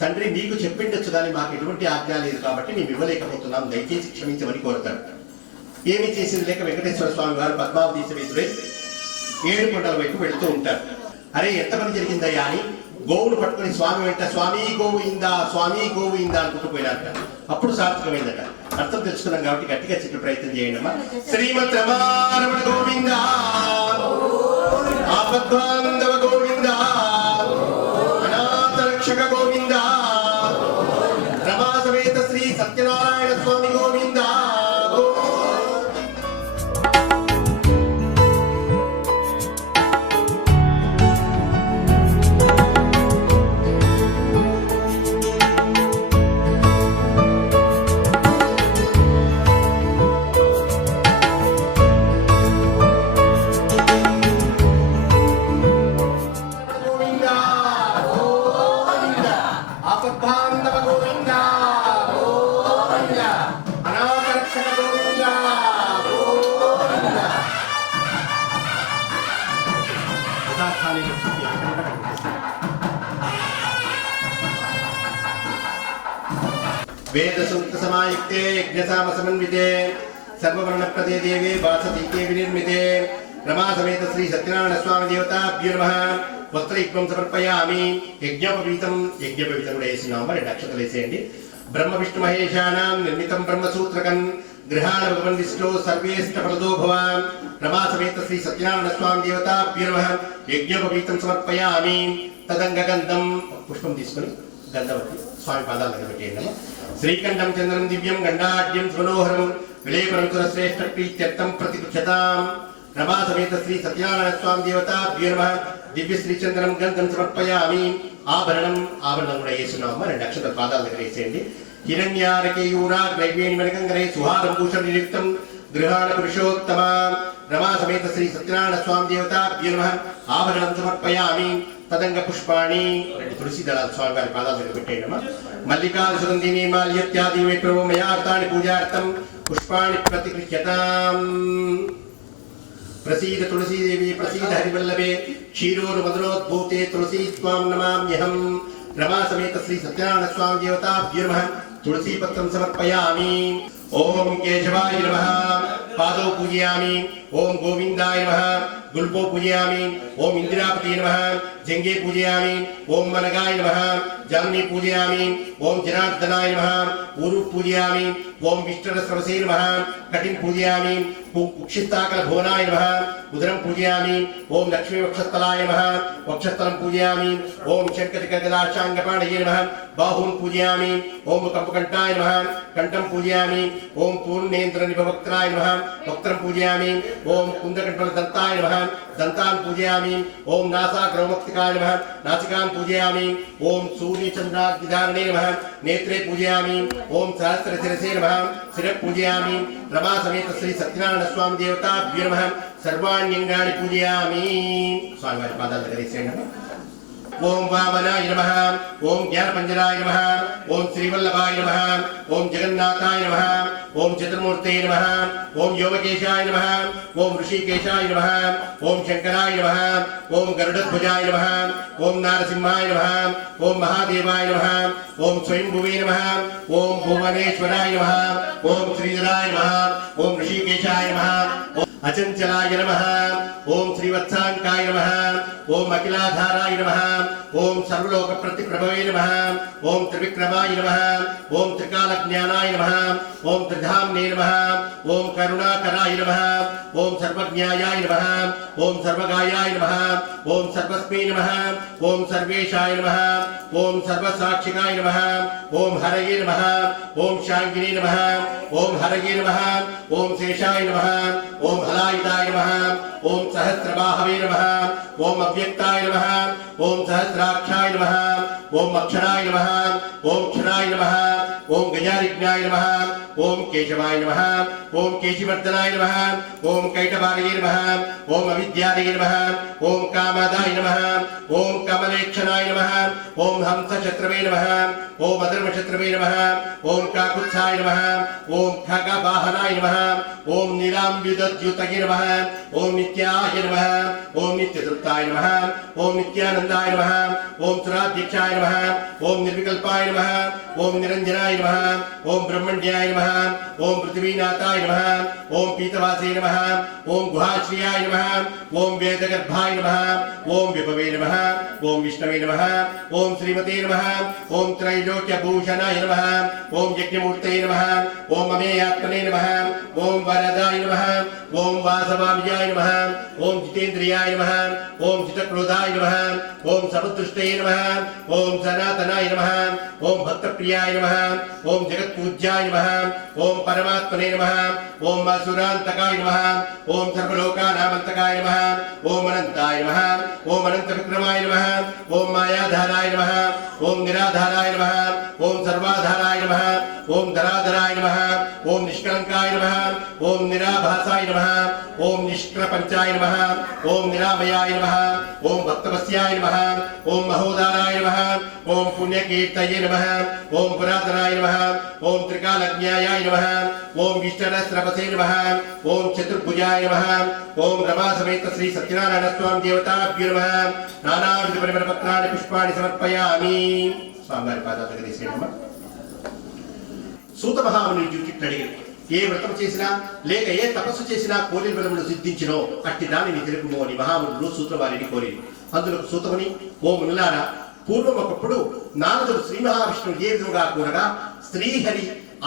తండ్రి మీకు చెప్పిండొచ్చు కానీ మాకు ఎటువంటి ఆజ్ఞ లేదు కాబట్టి మేము ఇవ్వలేకపోతున్నాం, దయచేసి క్షమించమని కోరుతాడు. ఏమీ చేసింది లేక వెంకటేశ్వర స్వామి వారు పద్మావతి సమేతుడై 7 కొండల వైపు వెళుతూ ఉంటారు. అరే ఎంత పని జరిగిందయ్యా అని గోవును పట్టుకుని స్వామి వెంట స్వామి గోవిందా అనుకుంటూ పోయినారట. అప్పుడు సార్థకమైందట. అర్థం తెలుసుకున్నాం కాబట్టి గట్టిగా చెప్పే ప్రయత్నం చేయండి అమ్మా. శ్రీమద్ రమారమణ గోవిందా, ఆపద్బాంధవ గోవిందా, అనాథ రక్షక గోవిందా, రమా సమేత శ్రీ సత్యనారాయణ స్వామి గోవిందా. वेदसूक्तसमायुक्ते यज्ञसामसमन्विते सर्ववर्णप्रदे देवे वासतीके विनिर्मिते रमासमेत श्री सत्यनारायण स्वामी देवताभ्यो नमः वस्त्रयुग्मं समर्पयामि यज्ञोपवीतं కూడా వేసినాము రెండు అక్షతలు వేసేయండి ब्रह्म विष्णु महेशानां निर्मितं ब्रह्मसूत्रकं गृहाण भगवन् विष्णु सर्वेष्टप्रदो भवान् रमा समेत श्री सत्यनारायण स्वामी देवताभ्यो नमः यज्ञोपवीतं समर्पयामि तदंगगंधं पुष्पं తీసుకొని गंधवती स्वामी पादाల దగ్గర పెట్టేయండి श्रीकंठं चंद्रं दिव्यं गंडाढ्यं मनोहरं विलेपनं श्रेष्ठ प्रीत्यर्थं प्रतिपुच्छतां रमा समेत श्री सत्यनारायण स्वामी देवताभ्यो नमः दिव्य श्री चंद्रं गंधं समर्पयामि ఆభరణం కూడా వేస్తున్నాము రెండు అక్షతల పాదాల దగ్గర వేసేయండి హిరణ్యారకేయూరా గ్రైవేణి మనకంగరే సుహారం భూషణ నియుక్తం గృహాణ పురుషోత్తమ రమా సమేత శ్రీ సత్యనారాయణ స్వామి దేవతాభ్యో నమః ఆభరణం సమర్పయామి తదంగ పుష్పాణి రెండు తులసి దళాలు స్వామి వారి పాదాల దగ్గర పెట్టేయడమా మల్లికా సుగంధిని మాల్యత్యాది ప్రభు మయార్థాని పూజార్థం పుష్పాణి ప్రతిగృహ్యతాం प्रसीद तुलसी देवी प्रसीद हरिवल्लभे क्षीरोर्मदनोद्भूते तुलसी त्वां नमाम्यहं रमा समेत श्री सत्यनारायण स्वामी देवताभ्यो नमः तुलसी पत्रं समर्पयामि ओम केशवाय नमः पादौ पूजयामि ओम गोविंदाय नमः गुल्पो पूजयामि ओम इंदिरापति नमः जंगे पूजयामि ओम मनगाय नमः जान्नी पूजयामि ओम जनार्दनाय नमः ऊरु पूजयामि ओम विष्णुरस्रवसे नमः कटिं पूजयामि कुक्षिताकल भुवनाय नमः उदरं पूजयामि ओम लक्ष्मी वक्षस्थलाय नमः वक्षस्थलं पूजयामि ओम शंकरगदाशांगपाणये नमः बाहुं पूजयामि ओम कपकंठाय नमः कंठं पूजयामि ओम पूर्णेन्द्र निभवक्त्राय नमः वक्त्रं पूजयामि ओम कुंदकण्ठलदन्ताय नमः दन्तान् पूजयामि ओम नासाग्रौमक्तिकाय नमः नासिकान् पूजयामि ओम सूर्यचन्द्राग्निधारणे नमः नेत्रे पूजयामि ओम सहस्रशिरसे नमः शिरः पूजयामि रमा समेत श्री सत्यनारायण स्वामी देवताभ्यो नमः सर्वाण्यंगानि पूजयामि स्वामी वारि पादाల దగ్గర వేసేయండి ओम वामनाय नमः ओम ज्ञानपंजराय नमः ओम श्रीवल्लभाय नमः ओम जगन्नाथाय नमः ओम चतुर्मूर्ते नमः ओम योगकेशाय नमः ओम ऋषिकेशाय नमः ओम शंकराय नमः ओम गरुडध्वजाय नमः ओम नारसिंहाय नमः ओम महादेवाय नमः ओम स्वयंभुवे नमः ओम भुवनेश्वराय नमः ओम श्रीधराय नमः ओम ऋषिकेशाय नमः अचंचलाय नमः ओम श्रीवत्सांकाय नमः ओम अखिलाधाराय नमः ओम सर्वलोक प्रतिप्रभवे नमः ओम त्रिविक्रमाय नमः ओम त्रिकालज्ञानाय नमः ओम त्रिधाम्ने नमः ओम करुणाकराय नमः ओम सर्वज्ञायाय नमः ओम सर्वगायाय नमः ओम सर्वस्मै नमः ओम सर्वेशाय नमः ओम सर्वसाक्षिकाय नमः ओम हरये नमः ओम शांगिने नमः ओम हरये नमः ओम शेषाय नमः ओम हलायुधाय नमः ओम सहस्रबाहवे नमः ओम अव्यक्ताय नमः ओम सहस्राक्षाय नमः ओम अक्षराय नमः ओम क्षराय नमः ओम गजारिज्ञाय नमः ओम केशवाय नमः ओम केशिवर्धनाय नमः ओम कैटभारये नमः ओम अविद्यालये नमः ओम कामदाय नमः ओम कमलेक्षणाय नमः ओम हंसशत्रवे नमः ओम अधर्मशत्रवे नमः ओम काकुत्साय नमः ओम खगवाहनाय नमः ओम नीलाम्बुदद्युतये नमः ओम नित्याय नमः ओम नित्यतृप्ताय नमः ओम नित्यानन्दाय नमः ओम सुराध्यक्षाय नमः ओम निर्विकल्पाय नमः ओम निरंजनाय नमः ओम ब्रह्मण्याय नमः ओम पृथ्वीनाथाय नमः ओम पीतवासे नमः ओम गुहाश्रियाय नमः ओम वेदगर्भाय नमः ओम विभवे नमः ओम विष्णवे नमः ओम श्रीमते नमः ओम त्रैलोक्यभूषणाय नमः ओम यज्ञमूर्तये नमः ओम अमेयात्मने नमः ओम वरदाय नमः ओम वासवामियाय नमः ओम जितेन्द्रियाय नमः ओम जितक्रोधाय नमः ओम समुद्दृष्टये नमः ओम सनातनाय नमः ओम भक्तप्रियाय नमः ओम जगत्पूज्याय नमः ओम परमात्मने नमः ओम असुरान्तकाय नमः ओम सर्वलोकानामन्तकाय नमः ओम अनन्ताय नमः ओम अनन्तविक्रमाय नमः ओम मायाधाराय नमः ओम निराधाराय नमः ओम सर्वाधाराय नमः ओम धराधराय नमः ओम निष्कलंकाय नमः ओम निराभासाय नमः ओम निष्प्रपंचाय नमः ओम निरामयाय नमः ओम भक्तवस्याय नमः ओम महोदाराय नमः ओम पुण्यकीर्तये नमः ओम पुरातनाय नमः ओम त्रिकालज्ञायाय नमः ओम विष्णुरस्रवसे नमः ओम चतुर्भुजाय नमः ओम रमा समेत श्री सत्यनारायण स्वामी देवताभ्यो नमः नानाविध परिमलपत्राणि पुष्पाणि समर्पयामि स्वामी पादालय సూత మహాముని డ్యూటీ అడిగింది. ఏ వ్రతం చేసినా లేక ఏ తపస్సు చేసినా కోరిన బలములు సిద్ధించినో అట్టి దానిని తెలుపుము అని మహామునులు సూత వారిని కోరింది. అందులో సూతముని, ఓ మునులారా, పూర్వం ఒకప్పుడు నారదుడు శ్రీ మహావిష్ణువు ఏ విధంగా కూరగా శ్రీహరి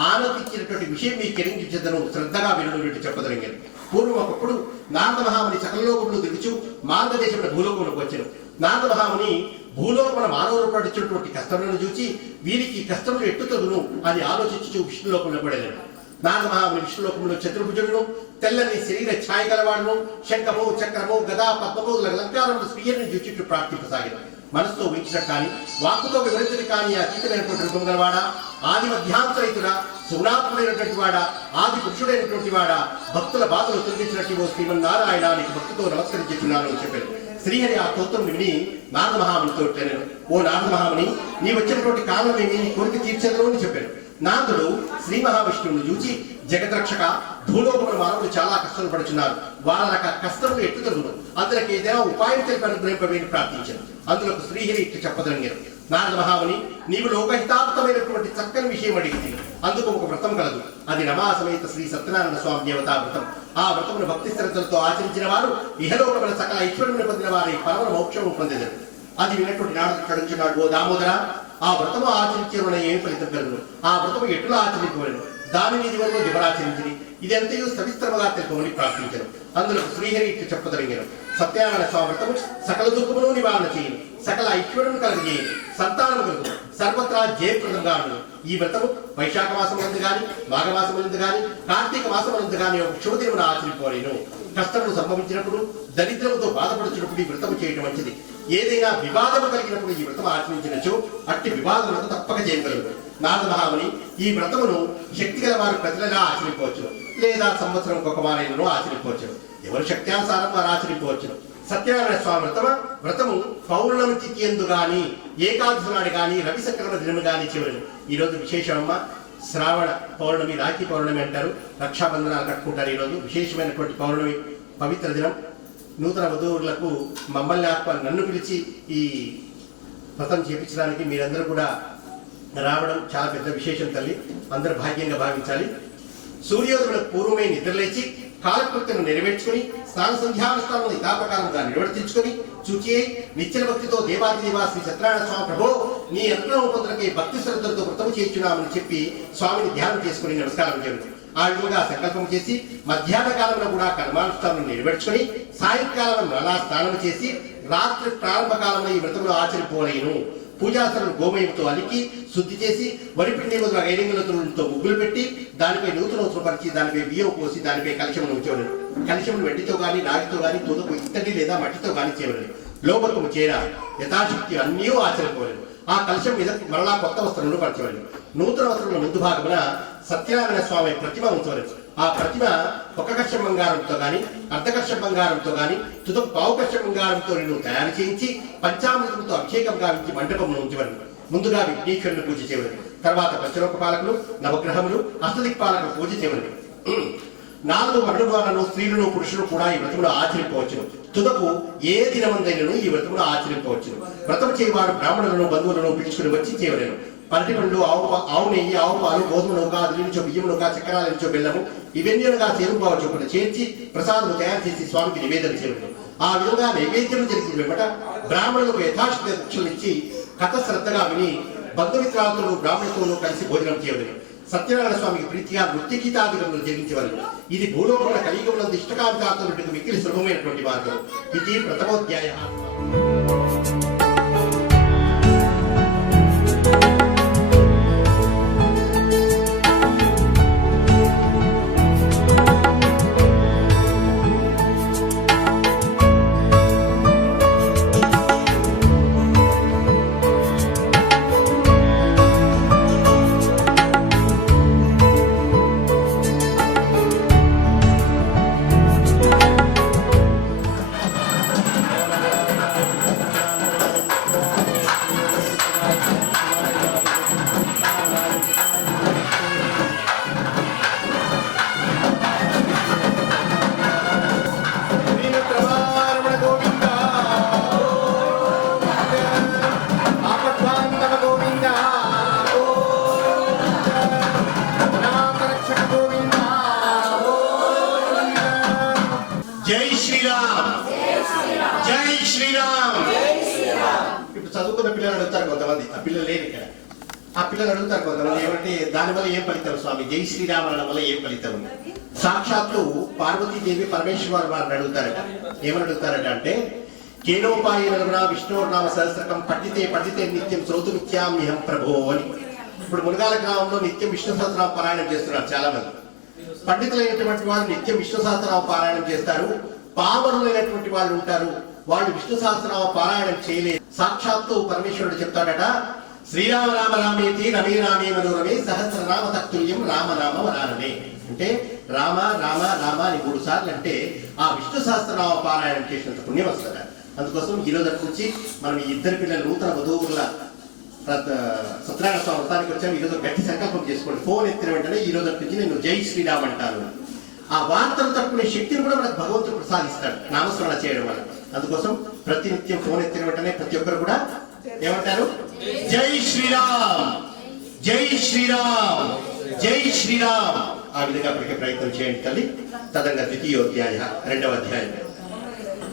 ఆనందించినటువంటి విషయం మీ కెరించెదను శ్రద్ధగా వినుడు చెప్పదలిగారు. పూర్వం ఒకప్పుడు నారద మహాముని సకల లోకములు దిగుచు మార్గదేశమున భూలోకములకు వచ్చారు. నారద మహాముని భూలోకమున మానవులు పడిచినటువంటి కష్టములను చూచి వీరికి కష్టములు ఎట్టుతగును అని ఆలోచించు విష్ణులోకంలో పడలేరు. నారద మహాముని విష్ణులోకంలో చతుర్భుజుడును, తెల్లని శరీర ఛాయ గలవాడును, శంఖము చక్రము గదా పద్మము లంకారములు శ్రీయని చూచిట్టు ప్రార్థింపసాగిన. మనసుతో ఊహించిన కానీ వాక్కుతో వివరించని కానీ అతీతమైనటువంటి రూపం గలవాడా, ఆది మధ్యాంతరైతుడా, సుగుణాత్ముడైనటువంటి వాడా, ఆది పురుషుడైనటువంటి వాడా, భక్తుల బాధలు తొలగించినట్టు ఓ శ్రీమన్నారాయణ నీకు భక్తితో నమస్కరించున్నాను అని చెప్పారు. శ్రీహరి ఆ స్తోత్రం విని నారద మహామునితో నేను, ఓ నారద మహాముని, నీ వచ్చినటువంటి కారణమేమి, నీ కోరిక తీర్చేదను అని చెప్పారు. నారదుడు శ్రీ మహావిష్ణువును చూచి, జగద్రక్షక, భూలోకముల మానవులు చాలా కష్టాలు పడుచున్నారు, వాళ్ళ కష్టములు ఎట్టుతగును, అందులోకి ఏదైనా ఉపాయం తెలిపి అనుగ్రహింపమని ప్రార్థించారు. అందులో శ్రీహరి ఇట్టు చెప్పదలిగారు. నారద మహాముని, నీవు లోకహితార్థమైనటువంటి చక్కని విషయం అడిగింది. అందుకు ఒక వ్రతం కలదు. అది రమాసమేత శ్రీ సత్యనారాయణ స్వామి దేవతా వ్రతం. ఆ వ్రతమును భక్తి శ్రద్ధలతో ఆచరించిన వారు ఇహలోకముల సకల ఐశ్వర్యమును పొందిన వారి పరమ మోక్షము పొందేదారు. అది విన్నటువంటి నారదుడు కడుచున్నాడు, ఓ దామోదర, ఆ వ్రతము ఆచరించే ఏమి ఫలితం కలుగును, ఆ వ్రతము ఎటులా ఆచరించవలను, దానిని ఇది వరకు ఎవరాచరించింది, ఇదంతయు సవిస్తరముగా తెలుపమని ప్రార్థించను. అందులో శ్రీహరి ఇట్లు చెప్పదలిగారు. సత్యనారాయణ స్వామి వ్రతము సకల దుఃఖమును నివారణ చేయను, సకల ఐశ్వర్యము కలిగేయను, సంతానము కలుగు, సర్వత్రా జయప్రదంగా ఉండు. ఈ వ్రతము వైశాఖ మాసములందు గాని, మాఘమాసములందు గాని, కార్తీక మాసములందు గాని ఒక శుభదినమును ఆచరింపలేను. కష్టములు సంభవించినప్పుడు, దరిద్రముతో బాధపడుతున్నప్పుడు ఈ వ్రతము చేయడం మంచిది. ఏదైనా వివాదము కలిగినప్పుడు ఈ వ్రతం ఆచరించినచో అట్టి వివాదములను తప్పక చేయగలరు. నారద మహాముని, ఈ వ్రతమును శక్తి గల వారు ప్రజలుగా ఆచరింపవచ్చు, లేదా సంవత్సరం ఒక వారైనను ఆచరింపవచ్చు. ఎవరు శక్త్యానుసారం వారు ఆచరింపవచ్చు. సత్యనారాయణ స్వామి వ్రతము పౌర్ణమి తిథి యందు గాని, ఏకాదశి నాడు గాని, రవి సంక్రమణ దినము గాని చివరి. ఈ రోజు విశేషమ్మ శ్రావణ పౌర్ణమి, రాఖీ పౌర్ణమి అంటారు. రక్షాబంధనాలు కట్టుకుంటారు. ఈరోజు విశేషమైనటువంటి పౌర్ణమి పవిత్ర దినం. నూతన వధువులకు మమ్మల్ని నన్ను పిలిచి ఈ వ్రతం చేపించడానికి మీరందరూ కూడా రావడం చాలా పెద్ద విశేషం తల్లి. అందరూ భాగ్యంగా భావించాలి. సూర్యోదయులకు పూర్వమే నిద్రలేచి కాలకృత్యం నెరవేర్చుకుని స్నాన సంధ్యానుష్ఠానం యథాప్రకారంగా నిర్వర్తించుకుని శుచి నిత్య భక్తితో దేవాదిదేవా శ్రీ సత్యనారాయణ స్వామి ప్రభో నీ అనుగ్రహం పొందడానికి భక్తి శ్రద్ధలతో వ్రతం చేయించున్నామని చెప్పి స్వామిని ధ్యానం చేసుకుని నమస్కారం చేయండి. ఆ విధంగా సంకల్పం చేసి మధ్యాహ్న కాలంలో కూడా కర్మానుష్ఠానం నెరవేర్చుకుని సాయంకాలం మరలా స్నానం చేసి రాత్రి ప్రారంభ కాలంలో ఈ వ్రతంలో ఆచరిపోలేను. పూజాసనం గోమయంతో అలికి శుద్ధి చేసి వరిపిండి మొదలు ఐరింగులతో ముగ్గులు పెట్టి దానిపై నూతన పరిచి దానిపై బియ్యం పోసి దానిపై కలశమును ఉంచవలను. కలశమును వెండితో గాని రాగితో గాని తుదకు ఇత్తడి లేదా మట్టితో గాని చేయవలను. లోపలకు చేర యథాశక్తి అన్నీ ఆచరింపవలను. ఆ కలశం మీద మరలా కొత్త వస్త్రములు పరచవలను. నూతన వస్త్రముల ముందు భాగమున సత్యనారాయణ స్వామి ప్రతిమ ఉంచవలను. ఆ ప్రతిమ ఒక కర్షం బంగారంతో గాని, అర్ధకర్షం బంగారంతో గాని, తుదకు పావు కర్షం బంగారంతో నేను తయారు చేయించి పంచామృతంతో అభిషేకం గావించి మండపమును ఉంచవలను. ముందుగా విఘ్నేశ్వరుని పూజ చేయవలను. తర్వాత పంచలోక పాలకులు, నవగ్రహములు, అష్టదిక్పాలకులు పూజ చేయవలను. 4 మరణులను స్త్రీలను పురుషులు కూడా ఈ వ్రతమును ఆచరింపవచ్చును. తుదకు ఏ దినమందైనను ఈ వ్రతమును ఆచరింపవచ్చును. వ్రతం చేయవారు బ్రాహ్మణులను బంధువులను పిలుచుకుని వచ్చి చేయవలేను. పరటి పండ్లు, ఆవు నెయ్యి, ఆవు పాలు, గోధుమ నౌక, అదిలించో బియ్యం నౌక, చక్రాల నుంచో బెల్లము ఇవన్నీగా చేరుకోవ చొప్పున చేర్చి ప్రసాదము తయారు చేసి స్వామికి నివేదన చేయవలను. ఆ విధంగా నైవేద్యం జరిగిన వెంబట బ్రాహ్మణులకు యథాశక్తి దక్షిణలు ఇచ్చి కథ శ్రద్ధగా విని బంధుమిత్రాలతో బ్రాహ్మణులతో కలిసి భోజనం చేయవలను. సత్యనారాయణ స్వామికి ప్రీతిగా నృత్య గీతాదిగములు జరించవలను. ఇది భూలోకముల కలియుగములందు ఇష్టకాంతాతులకు మిక్కిలి సులభమైనటువంటి మార్గం. ఇది ప్రథమోధ్యాయ. శ్రీరామ్ జై శ్రీరామ్. ఇప్పుడు చదువుకున్న పిల్లలు అడుగుతారు కొంతమంది, ఆ పిల్లలు లేరు ఇక్కడ, ఆ పిల్లలు అడుగుతారు కొంతమంది ఏమంటే దానివల్ల ఏం ఫలితం స్వామి, జై శ్రీరామ్ అనడం వల్ల ఏం ఫలితం? సాక్షాత్తు పార్వతీదేవి పరమేశ్వర వారిని అడుగుతారట. ఏమని అడుగుతారట అంటే కేనోపాయ విష్ణునామ సహస్రకం పఠితే పఠితే నిత్యం శ్రోతుమిత్యామ్యహం ప్రభో అని. ఇప్పుడు మునగాల గ్రామంలో నిత్యం విష్ణు సహస్రనామ పారాయణం చేస్తున్నారు చాలా మంది. పండితులైనటువంటి వాళ్ళు నిత్యం విష్ణు సహస్రనామ పారాయణం చేస్తారు. పామరులైనటువంటి వాళ్ళు ఉంటారు, వాళ్ళు విష్ణు సహస్రనామ పారాయణం చేయలేదు. సాక్షాత్తు పరమేశ్వరుడు చెప్తాడట శ్రీరామ రామ రామేతి రమే రామే మనోరమే సహస్రనామ తత్తుల్యం రామనామ వరాననే. అంటే రామ రామ రామ అని 3 సార్లు అంటే ఆ విష్ణు సహస్రనామ పారాయణం చేసినంత పుణ్యం వస్తుంది. అందుకోసం ఈ రోజు నుంచి మనం ఈ ఇద్దరు పిల్లలు నూతన వధువుల సత్యనారాయణ స్వామి వ్రతానికి వచ్చాము. ఈరోజు గట్టి సంకల్పం చేసుకోండి. ఫోన్ ఎత్తిన వెంటనే ఈ రోజు నుంచి నేను జై శ్రీరామ్ అంటాను. ఆ వార్తలు తట్టుకునే శక్తిని కూడా మనకు భగవంతుడు ప్రసాదిస్తాడు నామస్మరణ చేయడం వల్ల. అందుకోసం ప్రతి నిత్యం ఫోన్ ఎత్తిన వెంటనే ప్రతి ఒక్కరు కూడా ఏమంటారు, జై శ్రీరామ్ జై శ్రీరామ్ జై శ్రీరామ్. ఆ విధంగా పలికే ప్రయత్నం చేయండి తల్లి. తదంగా ద్వితీయోధ్యాయ 2వ అధ్యాయం.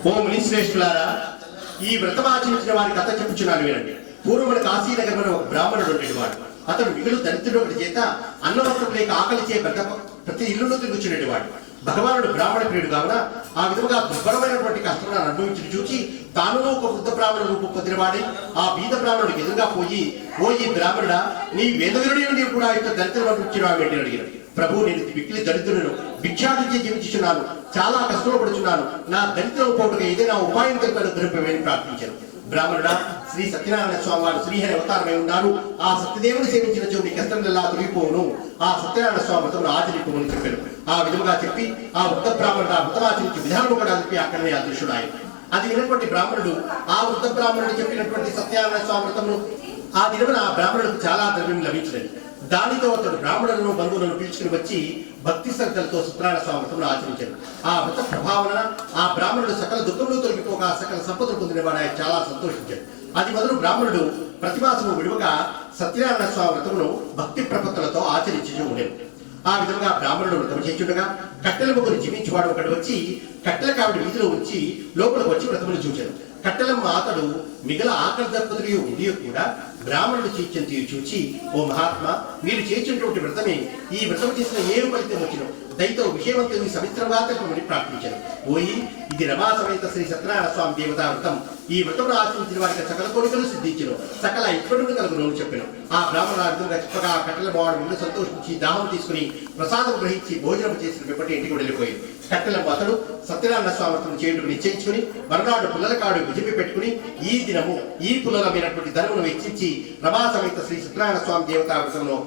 ఓ మునిశ్రేష్ఠులారా, ఈ వ్రతమాచరించిన వారి కథ చెప్పుచున్నాను వినండి. పూర్వమున కాశీనగరంలో ఒక బ్రాహ్మణుడు ఉండేవాడు. అతడు మిగులు దరిద్రుడు ఒకటి చేత అన్నవస్త్రం లేక ఆకలిచే ప్రతి ఇల్లులో తిరుగుచుండేవాడు. భగవానుడు బ్రాహ్మణ ప్రియుడు కావున ఆ విధంగా దుర్భరమైనటువంటి కష్టాలను అనుభవించి చూచి తాను ఒక వృద్ధ బ్రాహ్మణ రూపం పొందినవాడి ఆ బీద బ్రాహ్మణుడికి ఎదురుగా పోయి, ఓ ఈ బ్రాహ్మణుడా, నీ వేదవిరుడి నుండి కూడా ఇంత దరిద్రం అనుభవించినావు ఏంటి అడిగాడు. ప్రభు, నేను మిక్కిలి దరిద్రులను భిక్షాటించి జీవించుచున్నాను, చాలా కష్టంలో పడుచున్నాను, నా దరిద్రం పోటుగా ఏదైనా ఉపాయం తెలిపని దొరిపమని ప్రార్థించాను. బ్రాహ్మణుడా, శ్రీ సత్యనారాయణ స్వామి వారు శ్రీహరి అవతారమై ఉన్నారు. ఆ సత్యదేవుని సేవించిన చో నీ కష్టంలా తొలిగిపోవును. ఆ సత్యనారాయణ స్వామి వ్రతమును ఆచరింపమని చెప్పారు. ఆ విధముగా చెప్పి ఆ వృద్ధ బ్రాహ్మణుడు ఆ వ్రతం ఆచరించి విధానం కూడా చెప్పి అక్కడనే అదృశ్యుడు. అది వినటువంటి బ్రాహ్మణుడు ఆ వృద్ధ బ్రాహ్మణుడు చెప్పినటువంటి సత్యనారాయణ స్వామి వ్రతమును ఆ దినమున ఆ బ్రాహ్మణుడికి చాలా ద్రవ్యం లభించినది. దానితో అతడు బ్రాహ్మణులను బంధువులను పిలుచుకుని వచ్చి భక్తి శ్రద్ధలతో సత్యనారాయణ స్వామి వ్రతమును ఆచరించాడు. ఆ వ్రత ప్రభావన ఆ బ్రాహ్మణుడు సకల దుఃఖములు తొలగిపోగా సకల సంపదలు పొందినవాడు. ఆయన చాలా సంతోషించాడు. అది మొదలు బ్రాహ్మణుడు ప్రతిమాసము విడువగా సత్యనారాయణ స్వామి వ్రతమును భక్తి ప్రపత్తులతో ఆచరించుచూ ఉండేది. ఆ విధంగా బ్రాహ్మణుడు వ్రతం చేయుండగా కట్టెల ముగ్గురు జీవించేవాడు ఒకడు వచ్చి కట్టెల కావిడి వీధిలో ఉంచి లోపలికి వచ్చి వ్రతమును చూచాడు. కట్టెలమ్మ అతడు మిగల ఆకలి దంపతులు ఉండి కూడా బ్రాహ్మణుడు చేయించి చూచి, ఓ మహాత్మా, మీరు చేసినటువంటి వ్రతమే ఈ వ్రతం చేసిన ఏ ఫలితం వచ్చిన దయతో విషయవంతుని సమిత్రంగా తెలుపమని ప్రార్థించారు. ఓయి, ఇది రమా సమేత శ్రీ సత్యనారాయణ స్వామి దేవతా వ్రతం. ఈ వ్రతమును ఆచరించిన వారికి సకల కోరికలు సిద్ధించను, సకల ఇప్పటి కలుగును చెప్పాను. ఆ బ్రాహ్మణ అర్థంగా చెప్పగా కట్టెల బాడు సంతోషించి దాహం తీసుకుని ప్రసాదం గ్రహించి భోజనం చేసిన వెంబటి ఇంటికి వెళ్ళిపోయింది. కట్టెల అతడు సత్యనారాయణ స్వామి వ్రతం చేయుటకు నిశ్చయించుకుని మరునాడు పుల్లల కాడు విజిపి పెట్టుకుని ఈ దినము ఈ పుల్లలమైనటువంటి ధనమును వెచ్చించి రమా సమేత శ్రీ సత్యనారాయణ స్వామి దేవతా వ్రతంలో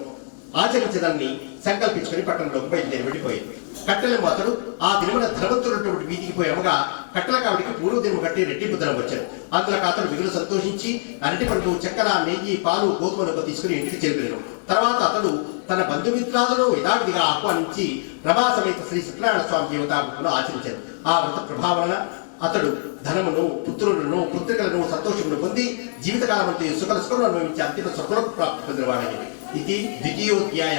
ఆచరించదాన్ని సంకల్పించుకుని పట్టణంలోకి బయలుదేరి వెళ్ళిపోయింది. కట్టెలము అతడు ఆ దినమున ధనవంతున్నటువంటి వీధికి పోయమగా కట్టెల కావిడికి పూర్వ దినము కట్టి రెట్టింపు ధనం వచ్చాడు. అందులో అతడు మిగులు సంతోషించి అరటి పండు, చక్కెర, నెయ్యి, పాలు, గోధుమలకు తీసుకుని ఇంటికి చేరుకున్నాడు. తర్వాత అతడు తన బంధుమిత్రాలను యథావిధిగా ఆహ్వానించి రమా సమేత శ్రీ సత్యనారాయణ స్వామి దేవతాను ఆచరించాడు. ఆ వ్రత ప్రభావన అతడు ధనమును, పుత్రులను, పుత్రికలను, సంతోషమును పొంది జీవితకాలమంతా సుఖల సుఖమును అనుభవించి అంతిమ సుఖలకు ప్రాప్తి పొందినవాడని. ఇది ద్వితీయోధ్యాయ.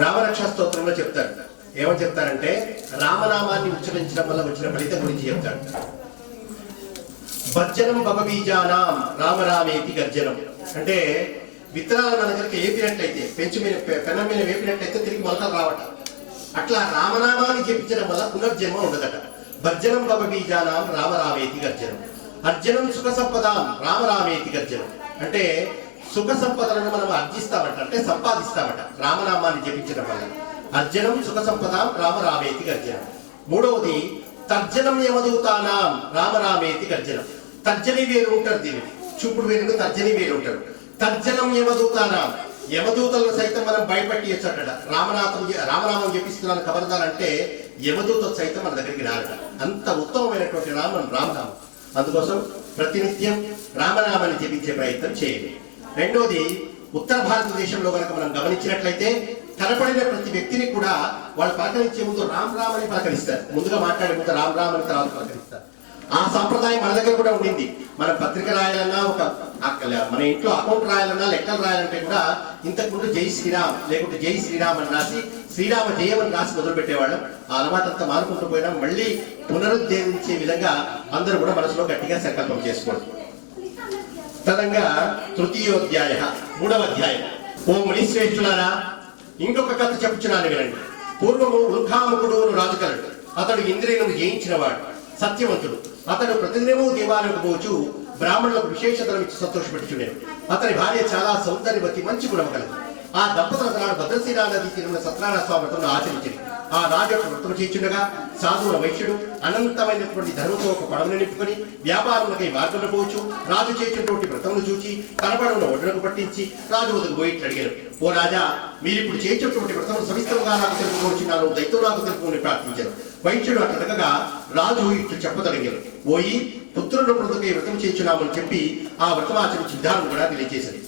రామరక్ష స్తోత్రంలో చెప్తారు. ఏమని చెప్తారంటే రామనామాన్ని ఉచ్చరించడం వల్ల వచ్చిన ఫలితం గురించి చెప్తాడు. భర్జనం భవబీజానాం రామరామేతి గర్జనం. అంటే విత్తనాలు మన దగ్గరికి వేపినట్లయితే పెంచు మీద పెనం మీద వేపినట్లయితే తిరిగి మొలకలు రావట. అట్లా రామనామాన్ని జపించడం వల్ల పునర్జన్మ ఉండదట. భర్జనం భవబీజానాం రామరామేతి గర్జనం. అర్జనం సుఖ సంపదాం రామరామేతి గర్జనం. అంటే సుఖ సంపదలను మనం అర్జిస్తామట, అంటే సంపాదిస్తామట రామనామాన్ని జపించడం వల్ల. అర్జనం సుఖ సంపదాం రామరామేతి గర్జనం. మూడవది తర్జనం యమదూతానాం రామరామేతి గర్జనం. తర్జని వేరు ఉంటారు, దీనికి చూపుడు వేరు తర్జని వేరు ఉంటారు. తర్జనం యమదూతానాం, యమదూతలను సైతం మనం భయపెట్టియచ్చట. రామనామం జపిస్తున్నాను ఖబర్దారంటే యమదూత సైతం మన దగ్గరికి రారట. అంత ఉత్తమమైనటువంటి రామనామం. అందుకోసం ప్రతినిత్యం రామనామాన్ని జపించే ప్రయత్నం చేయండి. రెండోది, ఉత్తర భారతదేశంలో కనుక మనం గమనించినట్లయితే కనపడిన ప్రతి వ్యక్తిని కూడా వాళ్ళు పలకరించే ముందు రామ్ రామ్ అని పలకరిస్తారు. ముందుగా మాట్లాడే ముందు రామ్ రామ్ అని తర్వాత పలకరిస్తారు. ఆ సాంప్రదాయం మన దగ్గర కూడా ఉండింది. మనం పత్రిక రాయాలన్నా, మన ఇంట్లో అకౌంట్ రాయాలన్నా, లెక్కలు రాయాలంటే కూడా ఇంతకుముందు జై శ్రీరామ్ లేకుంటే జై శ్రీరామ్ అని రాసి శ్రీరామ జయమని రాసి మొదలు పెట్టేవాళ్ళం. ఆ అలవాటు అంతా మారుకుంటూ పోయినా మళ్ళీ పునరుద్ధరించే విధంగా అందరూ కూడా మనసులో గట్టిగా సంకల్పం చేసుకోండి. తదంగా తృతీయోధ్యాయ, 3వ అధ్యాయం. ఓ మునిశ్రేష్ఠులారా, ఇంకొక కథ చెప్పుచున్నాను వినండి. పూర్వము ఉల్కాముకుడు రాజు కలడు. అతడు ఇంద్రియులను జయించినవాడు, సత్యవంతుడు. అతడు ప్రతిదినము దేవాలయకు పోచు బ్రాహ్మణులకు విశేషతరం ఇచ్చి సంతోషపెట్టుచుండెను. అతని భార్య చాలా సౌందర్యవతి, మంచి గుణం కలదు. ఆ దంపతుల నాడు భద్రశీలా నది తీరున్న సత్యనారాయణ స్వామి వ్రతం ఆచరించింది. ఆ రాజు వ్రతం చేయుచుండగా సాధువుల వైశ్యుడు అనంతమైనటువంటి ధర్మంతో ఒక పడవను నింపుకొని వ్యాపారులకై మార్గంలో పోవచ్చు. రాజు చేసినటువంటి వ్రతమును చూచి తన పడవను ఒడ్డునకు పట్టించి రాజు వద్దకు పోయి అడిగారు, ఓ రాజా, మీరిప్పుడు చేయించినటువంటి వ్రతమును సవిస్తరంగా నాకు తెలుపుకోవచ్చున్నాను, దయతో నాకు తెలుపుకొని ప్రార్థించారు. వైశ్యుడు అట్లగా రాజు ఇట్లు చెప్పదలిగారు, ఓయి పుత్రుల మృతకై వ్రతం చేయించున్నామని చెప్పి ఆ వ్రతం ఆచరించి విధానం కూడా తెలియజేశారు.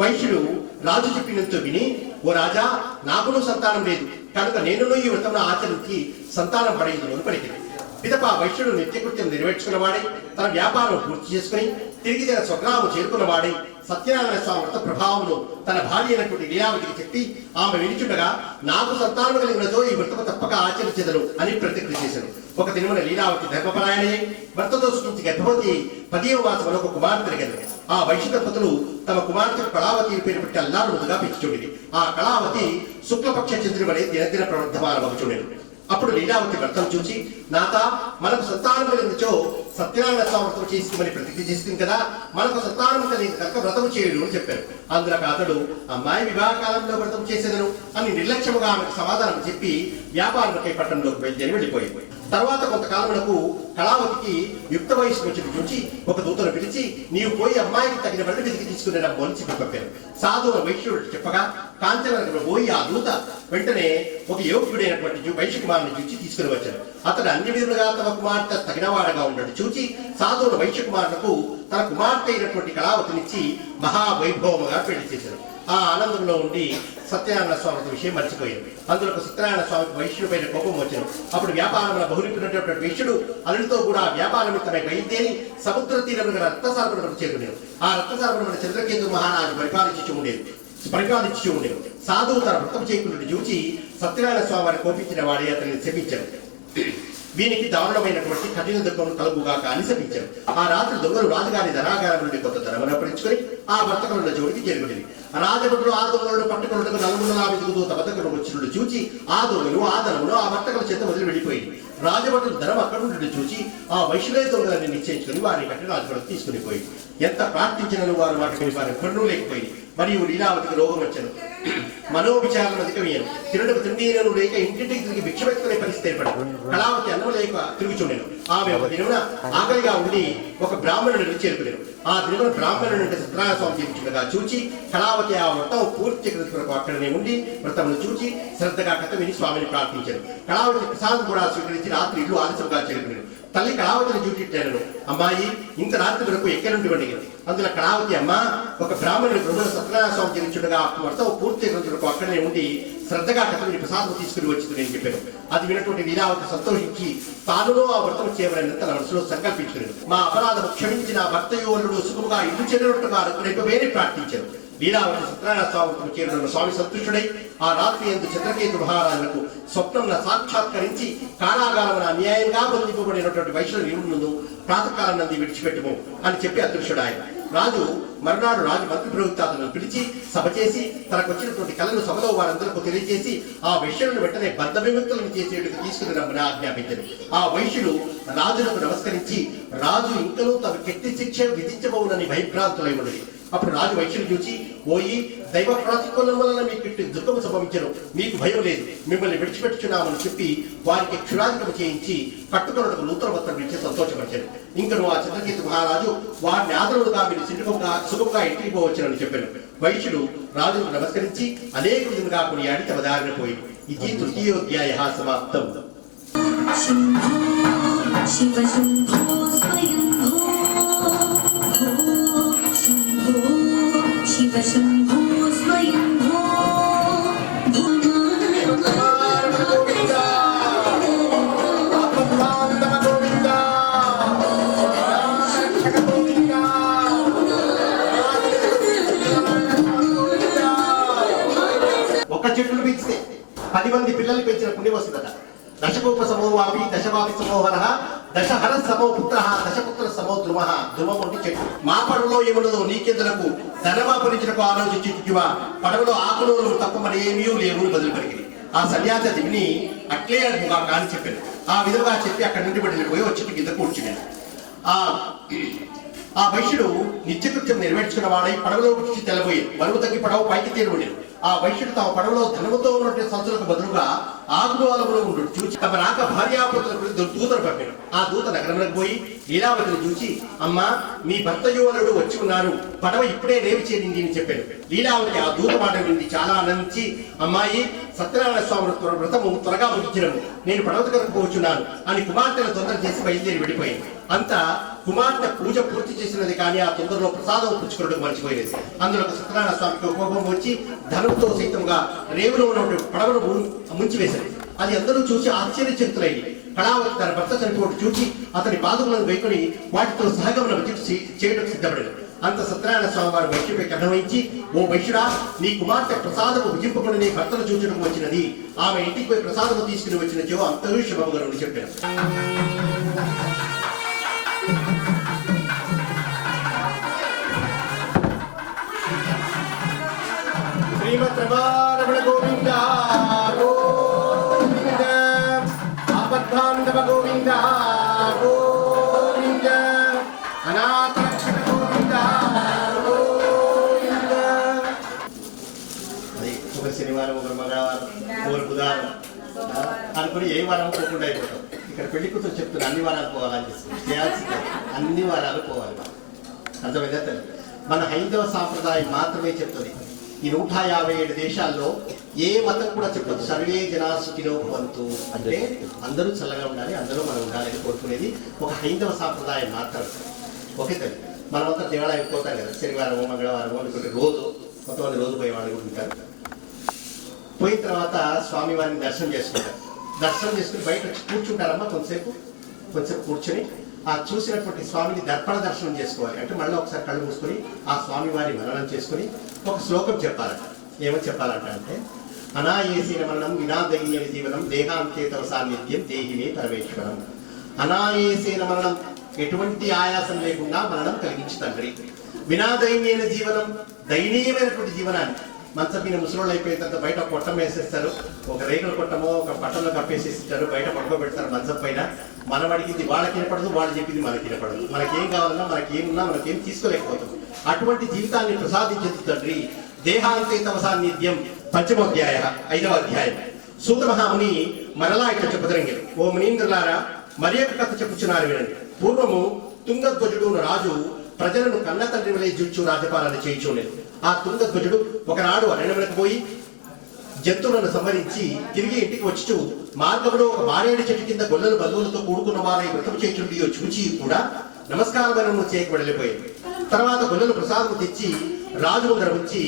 వైశ్యుడు రాజు చెప్పినంత విని, ఓ రాజా, నాకును సంతానం లేదు కనుక నేను ఈ వ్రతం ఆచరించి సంతానం పడేది అని పలికింది. పిదప వైశ్యుడు నిత్యకృత్యం నెరవేర్చుకున్నవాడై తన వ్యాపారం పూర్తి చేసుకుని తిరిగి తన స్వగ్రామం చేరుకున్నవాడై సత్యనారాయణ స్వామి వ్రత ప్రభావమును తన భార్య అయినటువంటి లీలావతికి చెప్పి ఆమె వినిచుండగా, నాకు సంతానం కలిగినదో ఈ వ్రతము తప్పక ఆచరించదను అని ప్రతిజ్ఞ చేశాడు. ఒక దినమున లీలావతి ధర్మపరాయణి భర్తతో సృష్టించి గర్భవతి 10వ మాసంలో ఒక కుమార్తె కలిగింది. ఆ వైశ్య దంపతులు తమ కుమార్తెకు కళావతి పేరు పెట్టి అల్లారు ముద్దుగా పెంచుచుండేది. ఆ కళావతి శుక్లపక్ష చంద్రుడి వలె దినదిన ప్రవర్ధమానమవుచుండేది. అప్పుడు లీలావతి భర్తను చూసి, నాత మనకు సంతానం కలిగించో సత్యనారాయణ స్వామి వ్రతం చేసుకోమని ప్రతిజ్ఞ చేస్తుంది కదా, మనకు సంతానం కలిగి కనుక వ్రతం చేయడు అని చెప్పారు. అందులో అతడు, అమ్మాయి వివాహ కాలంలో వ్రతం చేసేదను అని నిర్లక్ష్యముగా ఆమెకు సమాధానం చెప్పి వ్యాపారములకై పట్టణంలోకి బయలుదేరి వెళ్ళిపోయింది. తర్వాత కొంతకాలమునకు కళావతికి యుక్త వయసు వచ్చి చూచి ఒక దూతను పిలిచి, నీవు పోయి అమ్మాయికి తగిన వడ్డీ వెతికి తీసుకునే రమ్మని చెప్పి పంపారు. సాధువుల వైశ్యుడు చెప్పగా కాంచనగరంలో పోయి ఆ దూత వెంటనే ఒక యోగ్యుడైనటువంటి వైశ్య కుమారుని చూచి తీసుకుని వచ్చారు. అతడు అన్ని విధులుగా తమ కుమార్తె తగినవాడగా ఉండడు చూచి సాధువుల వైశ్య కుమారులకు తన కుమార్తె అయినటువంటి కళావతినిచ్చి మహావైభవముగా పెళ్లి చేశారు. ఆ ఆనందంలో ఉండి సత్యనారాయణ స్వామి విషయం మర్చిపోయింది. అందులో సత్యనారాయణ స్వామికి వైశ్యుడి పైన కోపం వచ్చిన అప్పుడు వ్యాపారంలో బహురిపినటువంటి వైశ్యుడు అల్లుడితో కూడా వ్యాపార నిమిత్తమై బయలుదేరి సముద్ర తీరం రక్తసారములకు చేరుకునేది. ఆ రక్తసారముల చంద్రకేతు మహారాజు పరిపాలించి ఉండేది. సాధువు తన వ్రతం చేయకుండా చూచి సత్యనారాయణ స్వామి వారిని కోపించిన వాడే అతన్ని శపించాడు. వీనికి దారుణమైనటువంటి కఠిన దుఃఖం కలుగుగా కానీ శపించారు. ఆ రాత్రి దొంగలు రాజుగారి ధనాగారం నుండి కొంత ధనమును అప్పగించుకొని ఆ వర్తకుల జోడికి చేరుకునేది. రాజభటులు ఆ దొంగలను పట్టుకున్నట్టుగా నలుగురులా వెతుకుతూ తమ దగ్గరకు వచ్చినట్టు చూచి ఆ దొంగలు ఆ ధనమును ఆ వర్తకుల చేత వదిలి వెళ్ళిపోయింది. రాజభటులు ధనం అక్కడ నుండి చూచి ఆ వైశ్యులే దొంగలని నిశ్చయించుకుని వారిని కట్టి రాజభటులు తీసుకుని పోయి ఎంత ప్రార్థించినను వారు వాటికి వారి కన్ను లేకపోయింది. మరియు లీలావతికి రోగం వచ్చాను, మనోవిచారణ అధికమయ్యాను, తినడానికి తిండిను లేక ఇంటింటికి తిరిగి భిక్ష పెట్టుకునే పరిస్థితి ఏర్పడదు. కళావతి అన్నం లేక తిరుగుచుండెను. ఆమె ఒక దినమున ఆకలిగా ఉండి ఒక బ్రాహ్మణుడిని చేరుకునేను. ఆ దినమున బ్రాహ్మణుడు సత్యనారాయణ స్వామి జీవించుండగా చూచి కళావతి ఆ వ్రతం పూర్తి కొరకు అక్కడనే ఉండి వ్రతమును చూచి శ్రద్ధగా కథ విని స్వామిని ప్రార్థించారు. కళావతి ప్రసాదం కూడా స్వీకరించి రాత్రి ఇల్లు ఆలస్యంగా చేరుకునేను. తల్లి కళావతిని చూచిట్టాను, అమ్మాయి ఇంత రాత్రి వరకు ఎక్కడి నుండి వండిగను. అందులో కళావతి అమ్మ ఒక బ్రాహ్మణుడి బ్రహ్మణ సత్యనారాయణ స్వామి జీవించుండగా వ్రతం పూర్తి వరకు అక్కడనే ఉండి శ్రద్ధగా కథని ప్రసాదం తీసుకుని వచ్చింది నేను చెప్పాను. అది వినటువంటి లీలావతి సంతోషించి తానులో ఆ వ్రతం చేయమని తన మనసులో సంకల్పించుకున్నాను. మా అపరాధం క్షమించి నా భర్తయు అల్లుడు సుఖముగా ఇల్లు చేరినట్టుగా అనుకునే వేరే ప్రార్థించారు. లీలావతి సత్యనారాయణ స్వామి చేరుకున్న స్వామి సంతుష్టుడై ఆ రాత్రి ఎందు చంద్రకేతు మహారాజులకు స్వప్నంలో సాక్షాత్కరించి కారాగారమున అన్యాయంగా బంధింపబడినటువంటి వైష్ణవ ముందు ప్రాతకాలం నంది విడిచిపెట్టుము అని చెప్పి అదృశ్యుడు ఆయన. రాజు మరునాడు రాజు మంత్రి ప్రభుత్వాలను పిలిచి సభ చేసి తనకు వచ్చినటువంటి కళను సభలో వారందరికీ తెలియజేసి ఆ వైశ్యులను వెంటనే బద్ధ విముక్తులను చేసేందుకు తీసుకుని రమ్మని ఆజ్ఞాపించారు. ఆ వైశ్యులు రాజులకు నమస్కరించి రాజు ఇంకనూ తమ కెట్టి శిక్ష విధించబోనని భయభ్రాంతులై ఉన్నది. అప్పుడు రాజు వైశ్యులు చూసి, పోయి దైవ ప్రాతికూలం వలన మీకు ఇట్టి దుఃఖము సంభవించను, మీకు భయం లేదు, మిమ్మల్ని విడిచిపెట్టుచున్నామని చెప్పి వారికి క్షురాధికము చేయించి కట్టుకొనకు నూతన వస్త్రం ఇచ్చి సంతోషపరిచారు. ఇంకను ఆ చంద్రకేతు మహారాజు వారిని ఆదరణుడుగా మీరు సుఖంగా ఇంటికి పోవచ్చునని చెప్పారు. వైశ్యులు రాజుకు నమస్కరించి అనేక విధంగా కొనియాడి తమ దారిన పోయి. ఇది తృతీయోధ్యాయ సమాప్తం. ఒక చెట్టును పెంచితే 10 మంది పిల్లల్ని పెంచిన పుణ్యం వస్తుందట. దశకోప సమోవాపి దశవాపి సమోహర దశహర సమో పుత్ర దశపుత్ర సమో ధ్రువ. ధ్రువం అంటే చెట్టు. మా పడవలో ఏముండదో నీకెందులకు ధనమాపరించకు ఆలోచించువా, పడవలో ఆకులు తప్ప మరి ఏమీ లేవు బదులు పలికింది. ఆ సన్యాసి అది విని అట్లే కాని చెప్పాను. ఆ విధంగా చెప్పి అక్కడి నుండి వెళ్ళిపోయి వచ్చి కింద కూర్చున్నాడు. ఆ వైశ్యుడు నిత్యకృత్యం నెరవేర్చుకున్న వాడై పడవలో నుంచి తెల్లబోయి బరువు తగ్గి పడవ పైకి తేలిపోయాడు. ఆ వైశ్యుడు తమ పడవలో ధనముతో ఉన్నటువంటి సంచులకు బదులుగా ఆకులు అలములో ఉండు చూచి తమ రాక భార్యాపుత్రులకు దూతను పంపాడు. ఆ దూత నగరంలోకి పోయి లీలావతిని చూచి, అమ్మా మీ భర్త యువనుడు వచ్చి ఉన్నారు, పడవ ఇప్పుడే రేవి చేరింది అని చెప్పాడు. లీలావతి ఆ దూత మాట వింది చాలా ఆనందించి, అమ్మాయి సత్యనారాయణ స్వామి వ్రతము త్వరగా ముగించడము, నేను పడవ దగ్గరకు పోచున్నాను అని కుమార్తెను తొందర చేసి బయలుదేరి వెళ్ళిపోయింది. అంతా కుమార్తె పూజ పూర్తి చేసినది కానీ ఆ తొందరలో ప్రసాదం పుచ్చుకోవడం మర్చిపోయినది. అందులో సత్యనారాయణ స్వామికి కోపం వచ్చి ధనంతో సైతంగా రేవులో ఉన్నటువంటి పడవను ముంచివేశారు. అది అందరూ చూసి ఆశ్చర్యచరితులైంది. కళావతి తన భర్త చనిపోవడం చూసి అతని పాదకులను వైకొని వాటితో సహగమనం చేయడం సిద్ధపడదు. అంత సత్యనారాయణ స్వామి వారు వైశ్యుపై కథవహించి, ఓ వైశ్యుడా, నీ కుమార్తె ప్రసాదము భుజింపకుండా నీ భర్తను చూచడం వచ్చినది, ఆమె ఇంటికి పోయి ప్రసాదము తీసుకుని వచ్చినచో అంతరూ శుభముగా చెప్పారు. శ్రీమద్రమారమణ గోవింద గోవింద ఆపద్బాంధవ గోవింద గోవింద అనాథ రక్షక గోవింద గోవింద. అది ఒక శనివారం, ఒక మంగళవారం, ఒక బుధవారం అనుకుని ఏ వారం పోకుండా అయిపోతాం. ఇక్కడ పెళ్లి కూతురు చెప్తున్నా అన్ని వారాలు పోవాలని చేయాల్సిందే, అన్ని వారాలు పోవాలి. అర్థమైందా తల్లి? మన హైందవ సాంప్రదాయం మాత్రమే చెప్తుంది. ఈ 157 దేశాల్లో ఏ మతం కూడా చెప్పదు. సర్వే జనా సుఖినో భవంతు అంటే అందరూ చల్లగా ఉండాలి, అందరూ మనం ఉండాలని కోరుకునేది ఒక హైందవ సాంప్రదాయం మాత్రమే. ఓకే తల్లి, మనమంతా దేవాలయం పోతాం కదా, శనివారమో మంగళవారమో అనుకుంటే రోజు కొంతమంది రోజు పోయే వాళ్ళు కూడా ఉంటారు. పోయిన తర్వాత స్వామివారిని దర్శనం చేసుకుంటారు. దర్శనం చేసుకుని బయట వచ్చి కూర్చుంటారమ్మా, కొంతసేపు కూర్చొని ఆ చూసినటువంటి స్వామిని దర్పణ దర్శనం చేసుకోవాలి. అంటే మళ్ళీ ఒకసారి కళ్ళు మూసుకొని ఆ స్వామి వారి మననం చేసుకుని ఒక శ్లోకం చెప్పాలంట. ఏమని చెప్పాలంట అంటే, అనాయేసిన మరణం వినాదయ్య జీవనం దేహాంకేతవ సాన్నిధ్యం దేహినే పరమేశ్వరం. అనాయేసిన మరణం, ఎటువంటి ఆయాసం లేకుండా మరణం కలిగించి తండ్రి. వినాదైన్యైన జీవనం, దయనీయమైనటువంటి జీవనాన్ని. మంచం మీద ముసలోళ్ళు అయిపోయిన తర్వాత బయట కొట్టం వేసేస్తారు, ఒక రేకుల కొట్టమో ఒక పట్టంలో కప్పేసేస్తారు, బయట పడుకోబెడతారు మంచం పైన. మనం అడిగింది వాళ్ళకి వినపడదు, వాళ్ళు చెప్పింది మనకి వినపడదు. మనకేం కావాలన్నా మనకేమున్నా మనకేం తీసుకోలేకపోతాం. అటువంటి జీవితాన్ని ప్రసాదించదు తండ్రి. దేహాంతే తమ సాన్నిధ్యం పంచమోధ్యాయ 5వ అధ్యాయం. సూత మహాముని మరలా ఇట్లా చెప్పదరంగిరు, ఓ మునీంద్రులారా, మరి యొక్క కథ చెప్పుచున్నారు వినండి. పూర్వము తుంగధ్వజుడు రాజు ప్రజలను కన్న తండ్రి వలె జుచ్చు రాజపాలన చేయించుండేది. ఆ తుంగధ్వజుడు ఒకనాడు అరణ్యములకు పోయి జంతువులను సంహరించి తిరిగి ఇంటికి వచ్చి మార్గంలో ఒక మారేడు చెట్టు కింద గొల్లలు బంధువులతో కూడుకున్న వారై వ్రతం చేయుచుండియో చూచి కూడా నమస్కారము చేయక వెళ్ళిపోయింది. తర్వాత గొల్లలు ప్రసాదము తెచ్చి రాజు ముందర ఉంచి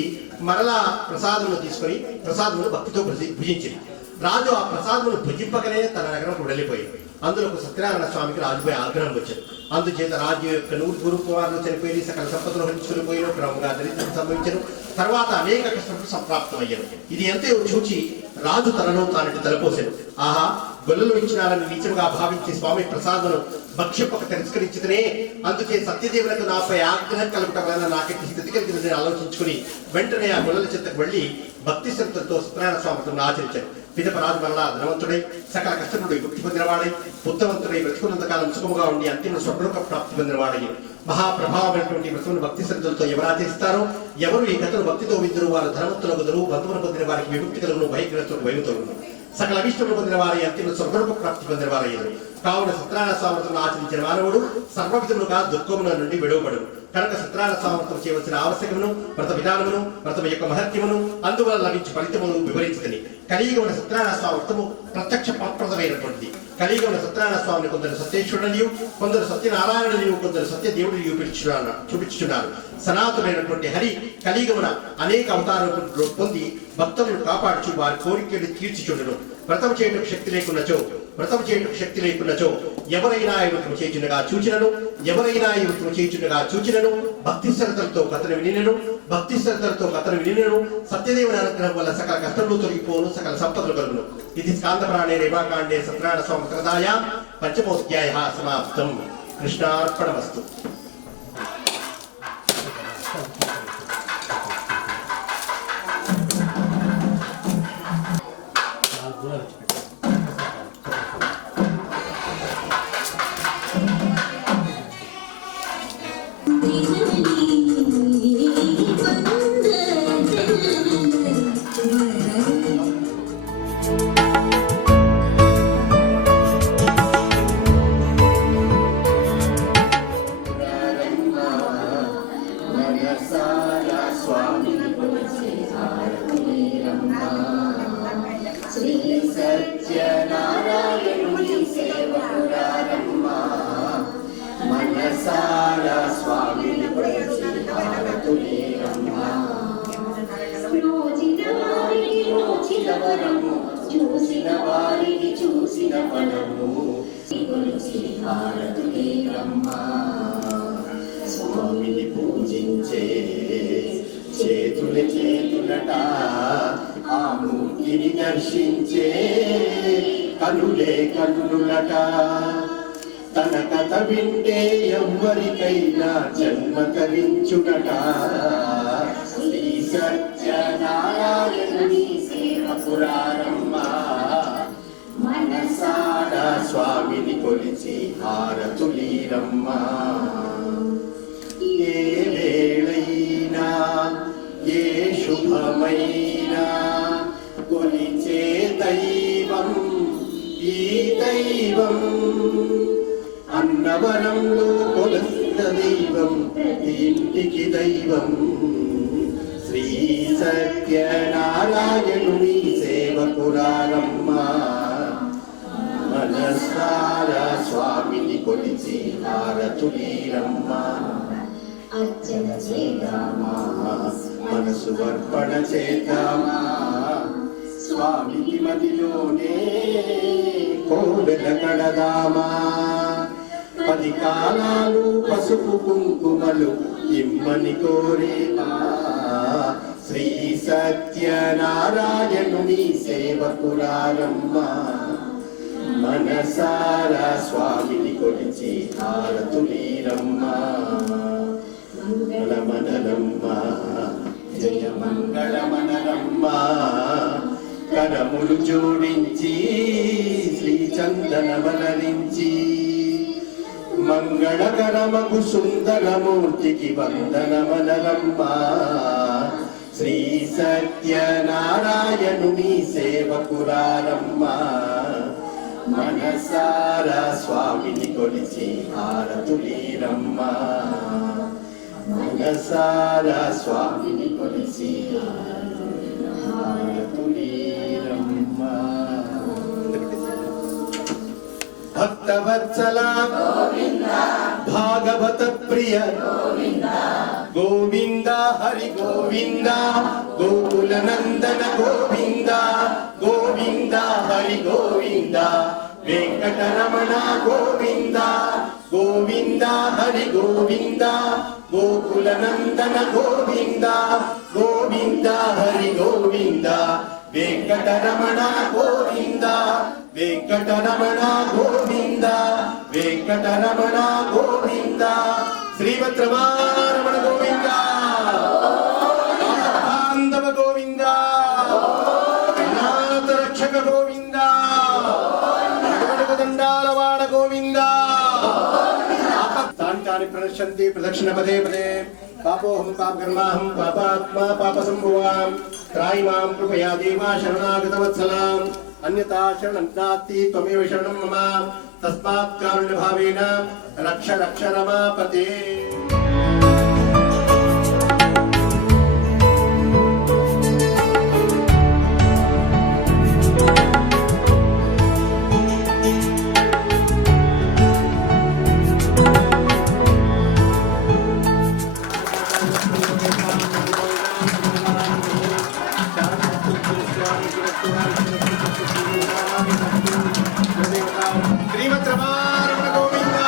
మరలా ప్రసాదమును తీసుకొని ప్రసాదమును భక్తితో భుజించింది. రాజు ఆ ప్రసాదమును భుజింపకనే తన నగరంకు వెళ్ళిపోయింది. అందులో సత్యనారాయణ స్వామికి రాజుపై ఆగ్రహం వచ్చింది. అందుచేత రాజు యొక్క 100 కుమారులు చనిపోయి సకల సంపదలు హరించుకుని పోయిన క్రమంగా దరిద్రం సంభవించను. తర్వాత అనేక కష్టములు సంప్రాప్తమయ్యారు. ఇది ఎంతో చూచి రాజు తనలో తానటి తలపోసెను. ఆహా, గొల్లలు ఇచ్చినారని నీచముగా భావించి స్వామి ప్రసాదమును భక్ష్యపక తిరస్కరించితేనే, అందుకే సత్యదేవులకు నాపై ఆగ్రహం కలుగుట వలన నాకెట్టి స్థితి కలిగిందని ఆలోచించుకుని వెంటనే ఆ గొల్లల చెత్తకు వెళ్లి భక్తి శ్రద్ధలతో సత్యనారాయణ స్వామిని ఆచరించారు. పిదప రాజు మరలా ధనవంతుడై సకల కష్టముడు ముక్తి పొందినవాడై బుద్ధవంతుడై బ్రతుకున్నంత కాలం సుఖముగా ఉండి అంతిమ స్వర్గలోక ప్రాప్తి పొందినవాడై మహాప్రభావమైనటువంటి వ్రతమును భక్తి శ్రద్ధలతో ఎవరు ఆచరిస్తారో, ఎవరు ఈ కథను భక్తితో విందురు వారు ధనవంతుల గుదరు, బంధువులు పొందిన వారికి విముక్తి కలుగును, భయగ్రస్తుడు వైగుతోను, సకల అభిష్టములు పొందిన వారి అంతిమ స్వర్గలోక ప్రాప్తి పొందిన వారయ్యారు. కావున సత్యనారాయణ స్వామి ఆచరించిన మానవుడు సర్వవిధములుగా దుఃఖముల నుండి విడవబడు. కనుక సత్యనారాయణ స్వామి చేయవలసిన ఆవశ్యకమును, వ్రత విధానమును, వ్రతము యొక్క మహత్యమును, అందువల్ల లభించే ఫలితమును వివరించదని. కలియుగమున సత్యనారాయణ స్వామి వ్రతము ప్రత్యక్ష ఫలప్రదమైనటువంటిది. కలియుగమున సత్యనారాయణ స్వామిని కొందరు సత్యేశ్వరుడనియు, కొందరు సత్యనారాయణుడియు, కొందరు సత్యదేవుడియు చూపించుచున్నారు. సనాతనమైనటువంటి హరి కలియుగమున అనేక అవతారములు పొంది భక్తులను కాపాడుచు వారి కోరికలు తీర్చిచుండును. వ్రతం చేయటకు శక్తి లేకున్నచో ఎవరైనా ఈ వృత్తులు చేయుచుండగా చూచినను భక్తి శ్రద్ధలతో కథను వినినను సత్యదేవుని అనుగ్రహం వల్ల సకల కష్టములు తొలగిపోను, సకల సంపదలు కలుగును. ఇది స్కాందపురాణే రేవాకాండే సత్యనారాయణ స్వామి కథాయాం పంచమోధ్యాయః సమాప్తం. కృష్ణార్పణమస్తు. స్వామిని పూజించే చేతులట, ఆ మూర్తిని దర్శించే కన్నులట. తన కథ వింటే ఎవ్వరికైనా జన్మ తరించునట. శ్రీ సత్యనారాయణుని సేవకురారమ్మ, మనసారా స్వామిని కొలిచి హారతులీరమ్మ. ఏ వేళైనా ఏ శుభమైనా కొలిచే దైవం ఈ దైవం. అన్నవరంలో కొలుసిన దైవం ఇంటికి దైవం. శ్రీ సత్యనారాయణుని సేవకురారమ్మ, మనసారా స్వామిని కొలిచి హారతులీరమ్మ. అర్చన చేద్దామా, మనసు అర్పణ చేద్దామా, స్వామికి మదిలోనే కోవెల కడదామా. 10 కాలాలు పసుపు కుంకుమలు ఇమ్మని కోరేమా. శ్రీ సత్యనారాయణుని సేవకురారమ్మ, మనసారా స్వామిని కొలిచి హారతులీరమ్మ. మంగళమనరమ్మ, జయ మంగళమనరమ్మ. కరములు జోడించి శ్రీ చందనమలరించి మంగళకరమగు సుందరమూర్తికి వందనమనరమ్మ. శ్రీ సత్యనారాయణుని సేవకురారమ్మ, మనసారా స్వామిని కొలిచి హారతులీరమ్మ. మనసారా స్వామిని కొలిచి హారతులీరమ్మ. భక్తవత్సల భాగవత ప్రియ గోవింద హరి గోవింద, గోకుల నందన గోవింద గోవింద హరి గోవింద, వెంకటరమణ గోవింద గోవింద హరి గోవింద గోకుల నందన గోవింద గోవింద హరి గోవింద వెంకటరమణ గోవింద వెంకటరమణ గోవింద వెంకటరమణ గోవింద శ్రీవత్రమారమణ గోవింద బాంధవ గోవింద అనాథ రక్షక గోవింద దండాలవాడ గోవింద తాని ప్రణశ్యంతి ప్రదక్షిణ పదే పదే పాపోహం పాపకర్మాహం పాపాత్మా పాపసంభువాం త్రాయి మాం కృపయా దేవా శరణాగతవత్సలాం అన్యతా శరణం నాస్తి త్వమేవ శరణం మమ తస్మాత్ కారుణ్యభావేన రక్ష రక్ష రమాపతే శ్రీవత్రమారమణ గోవింద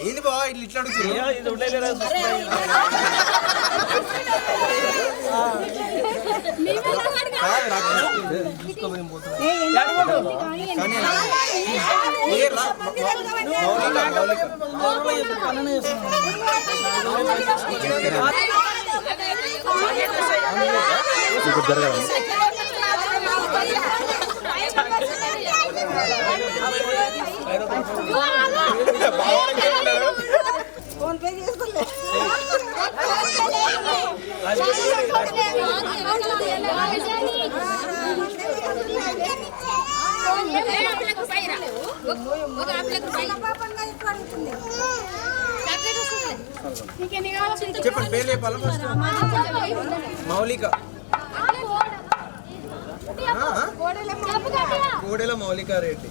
ఏంది బావ ఇట్లా ఫోన్ పే చేసుకోలే చెప్పండి పేరు చెప్పాలా మౌలిక కోడెల మౌలిక రెడ్డి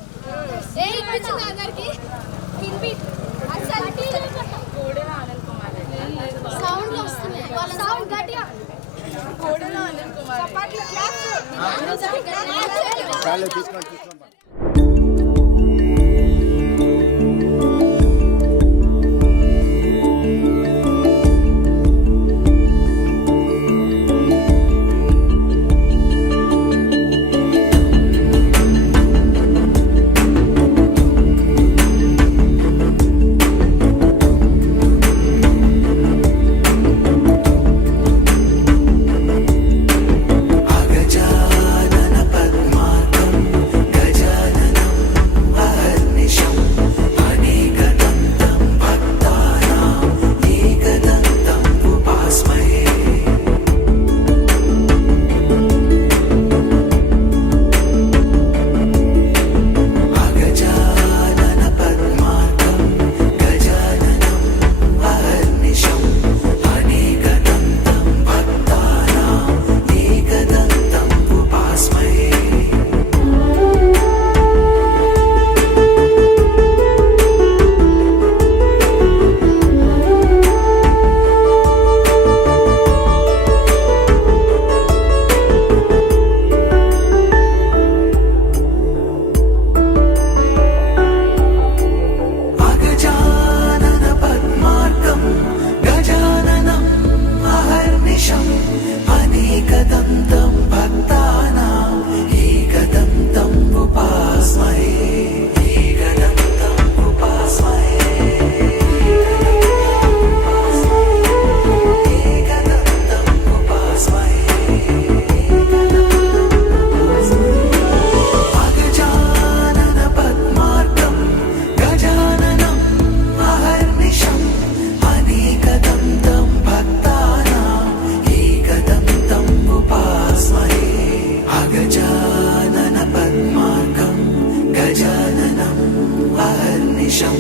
अहर्निशम्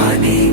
अनेक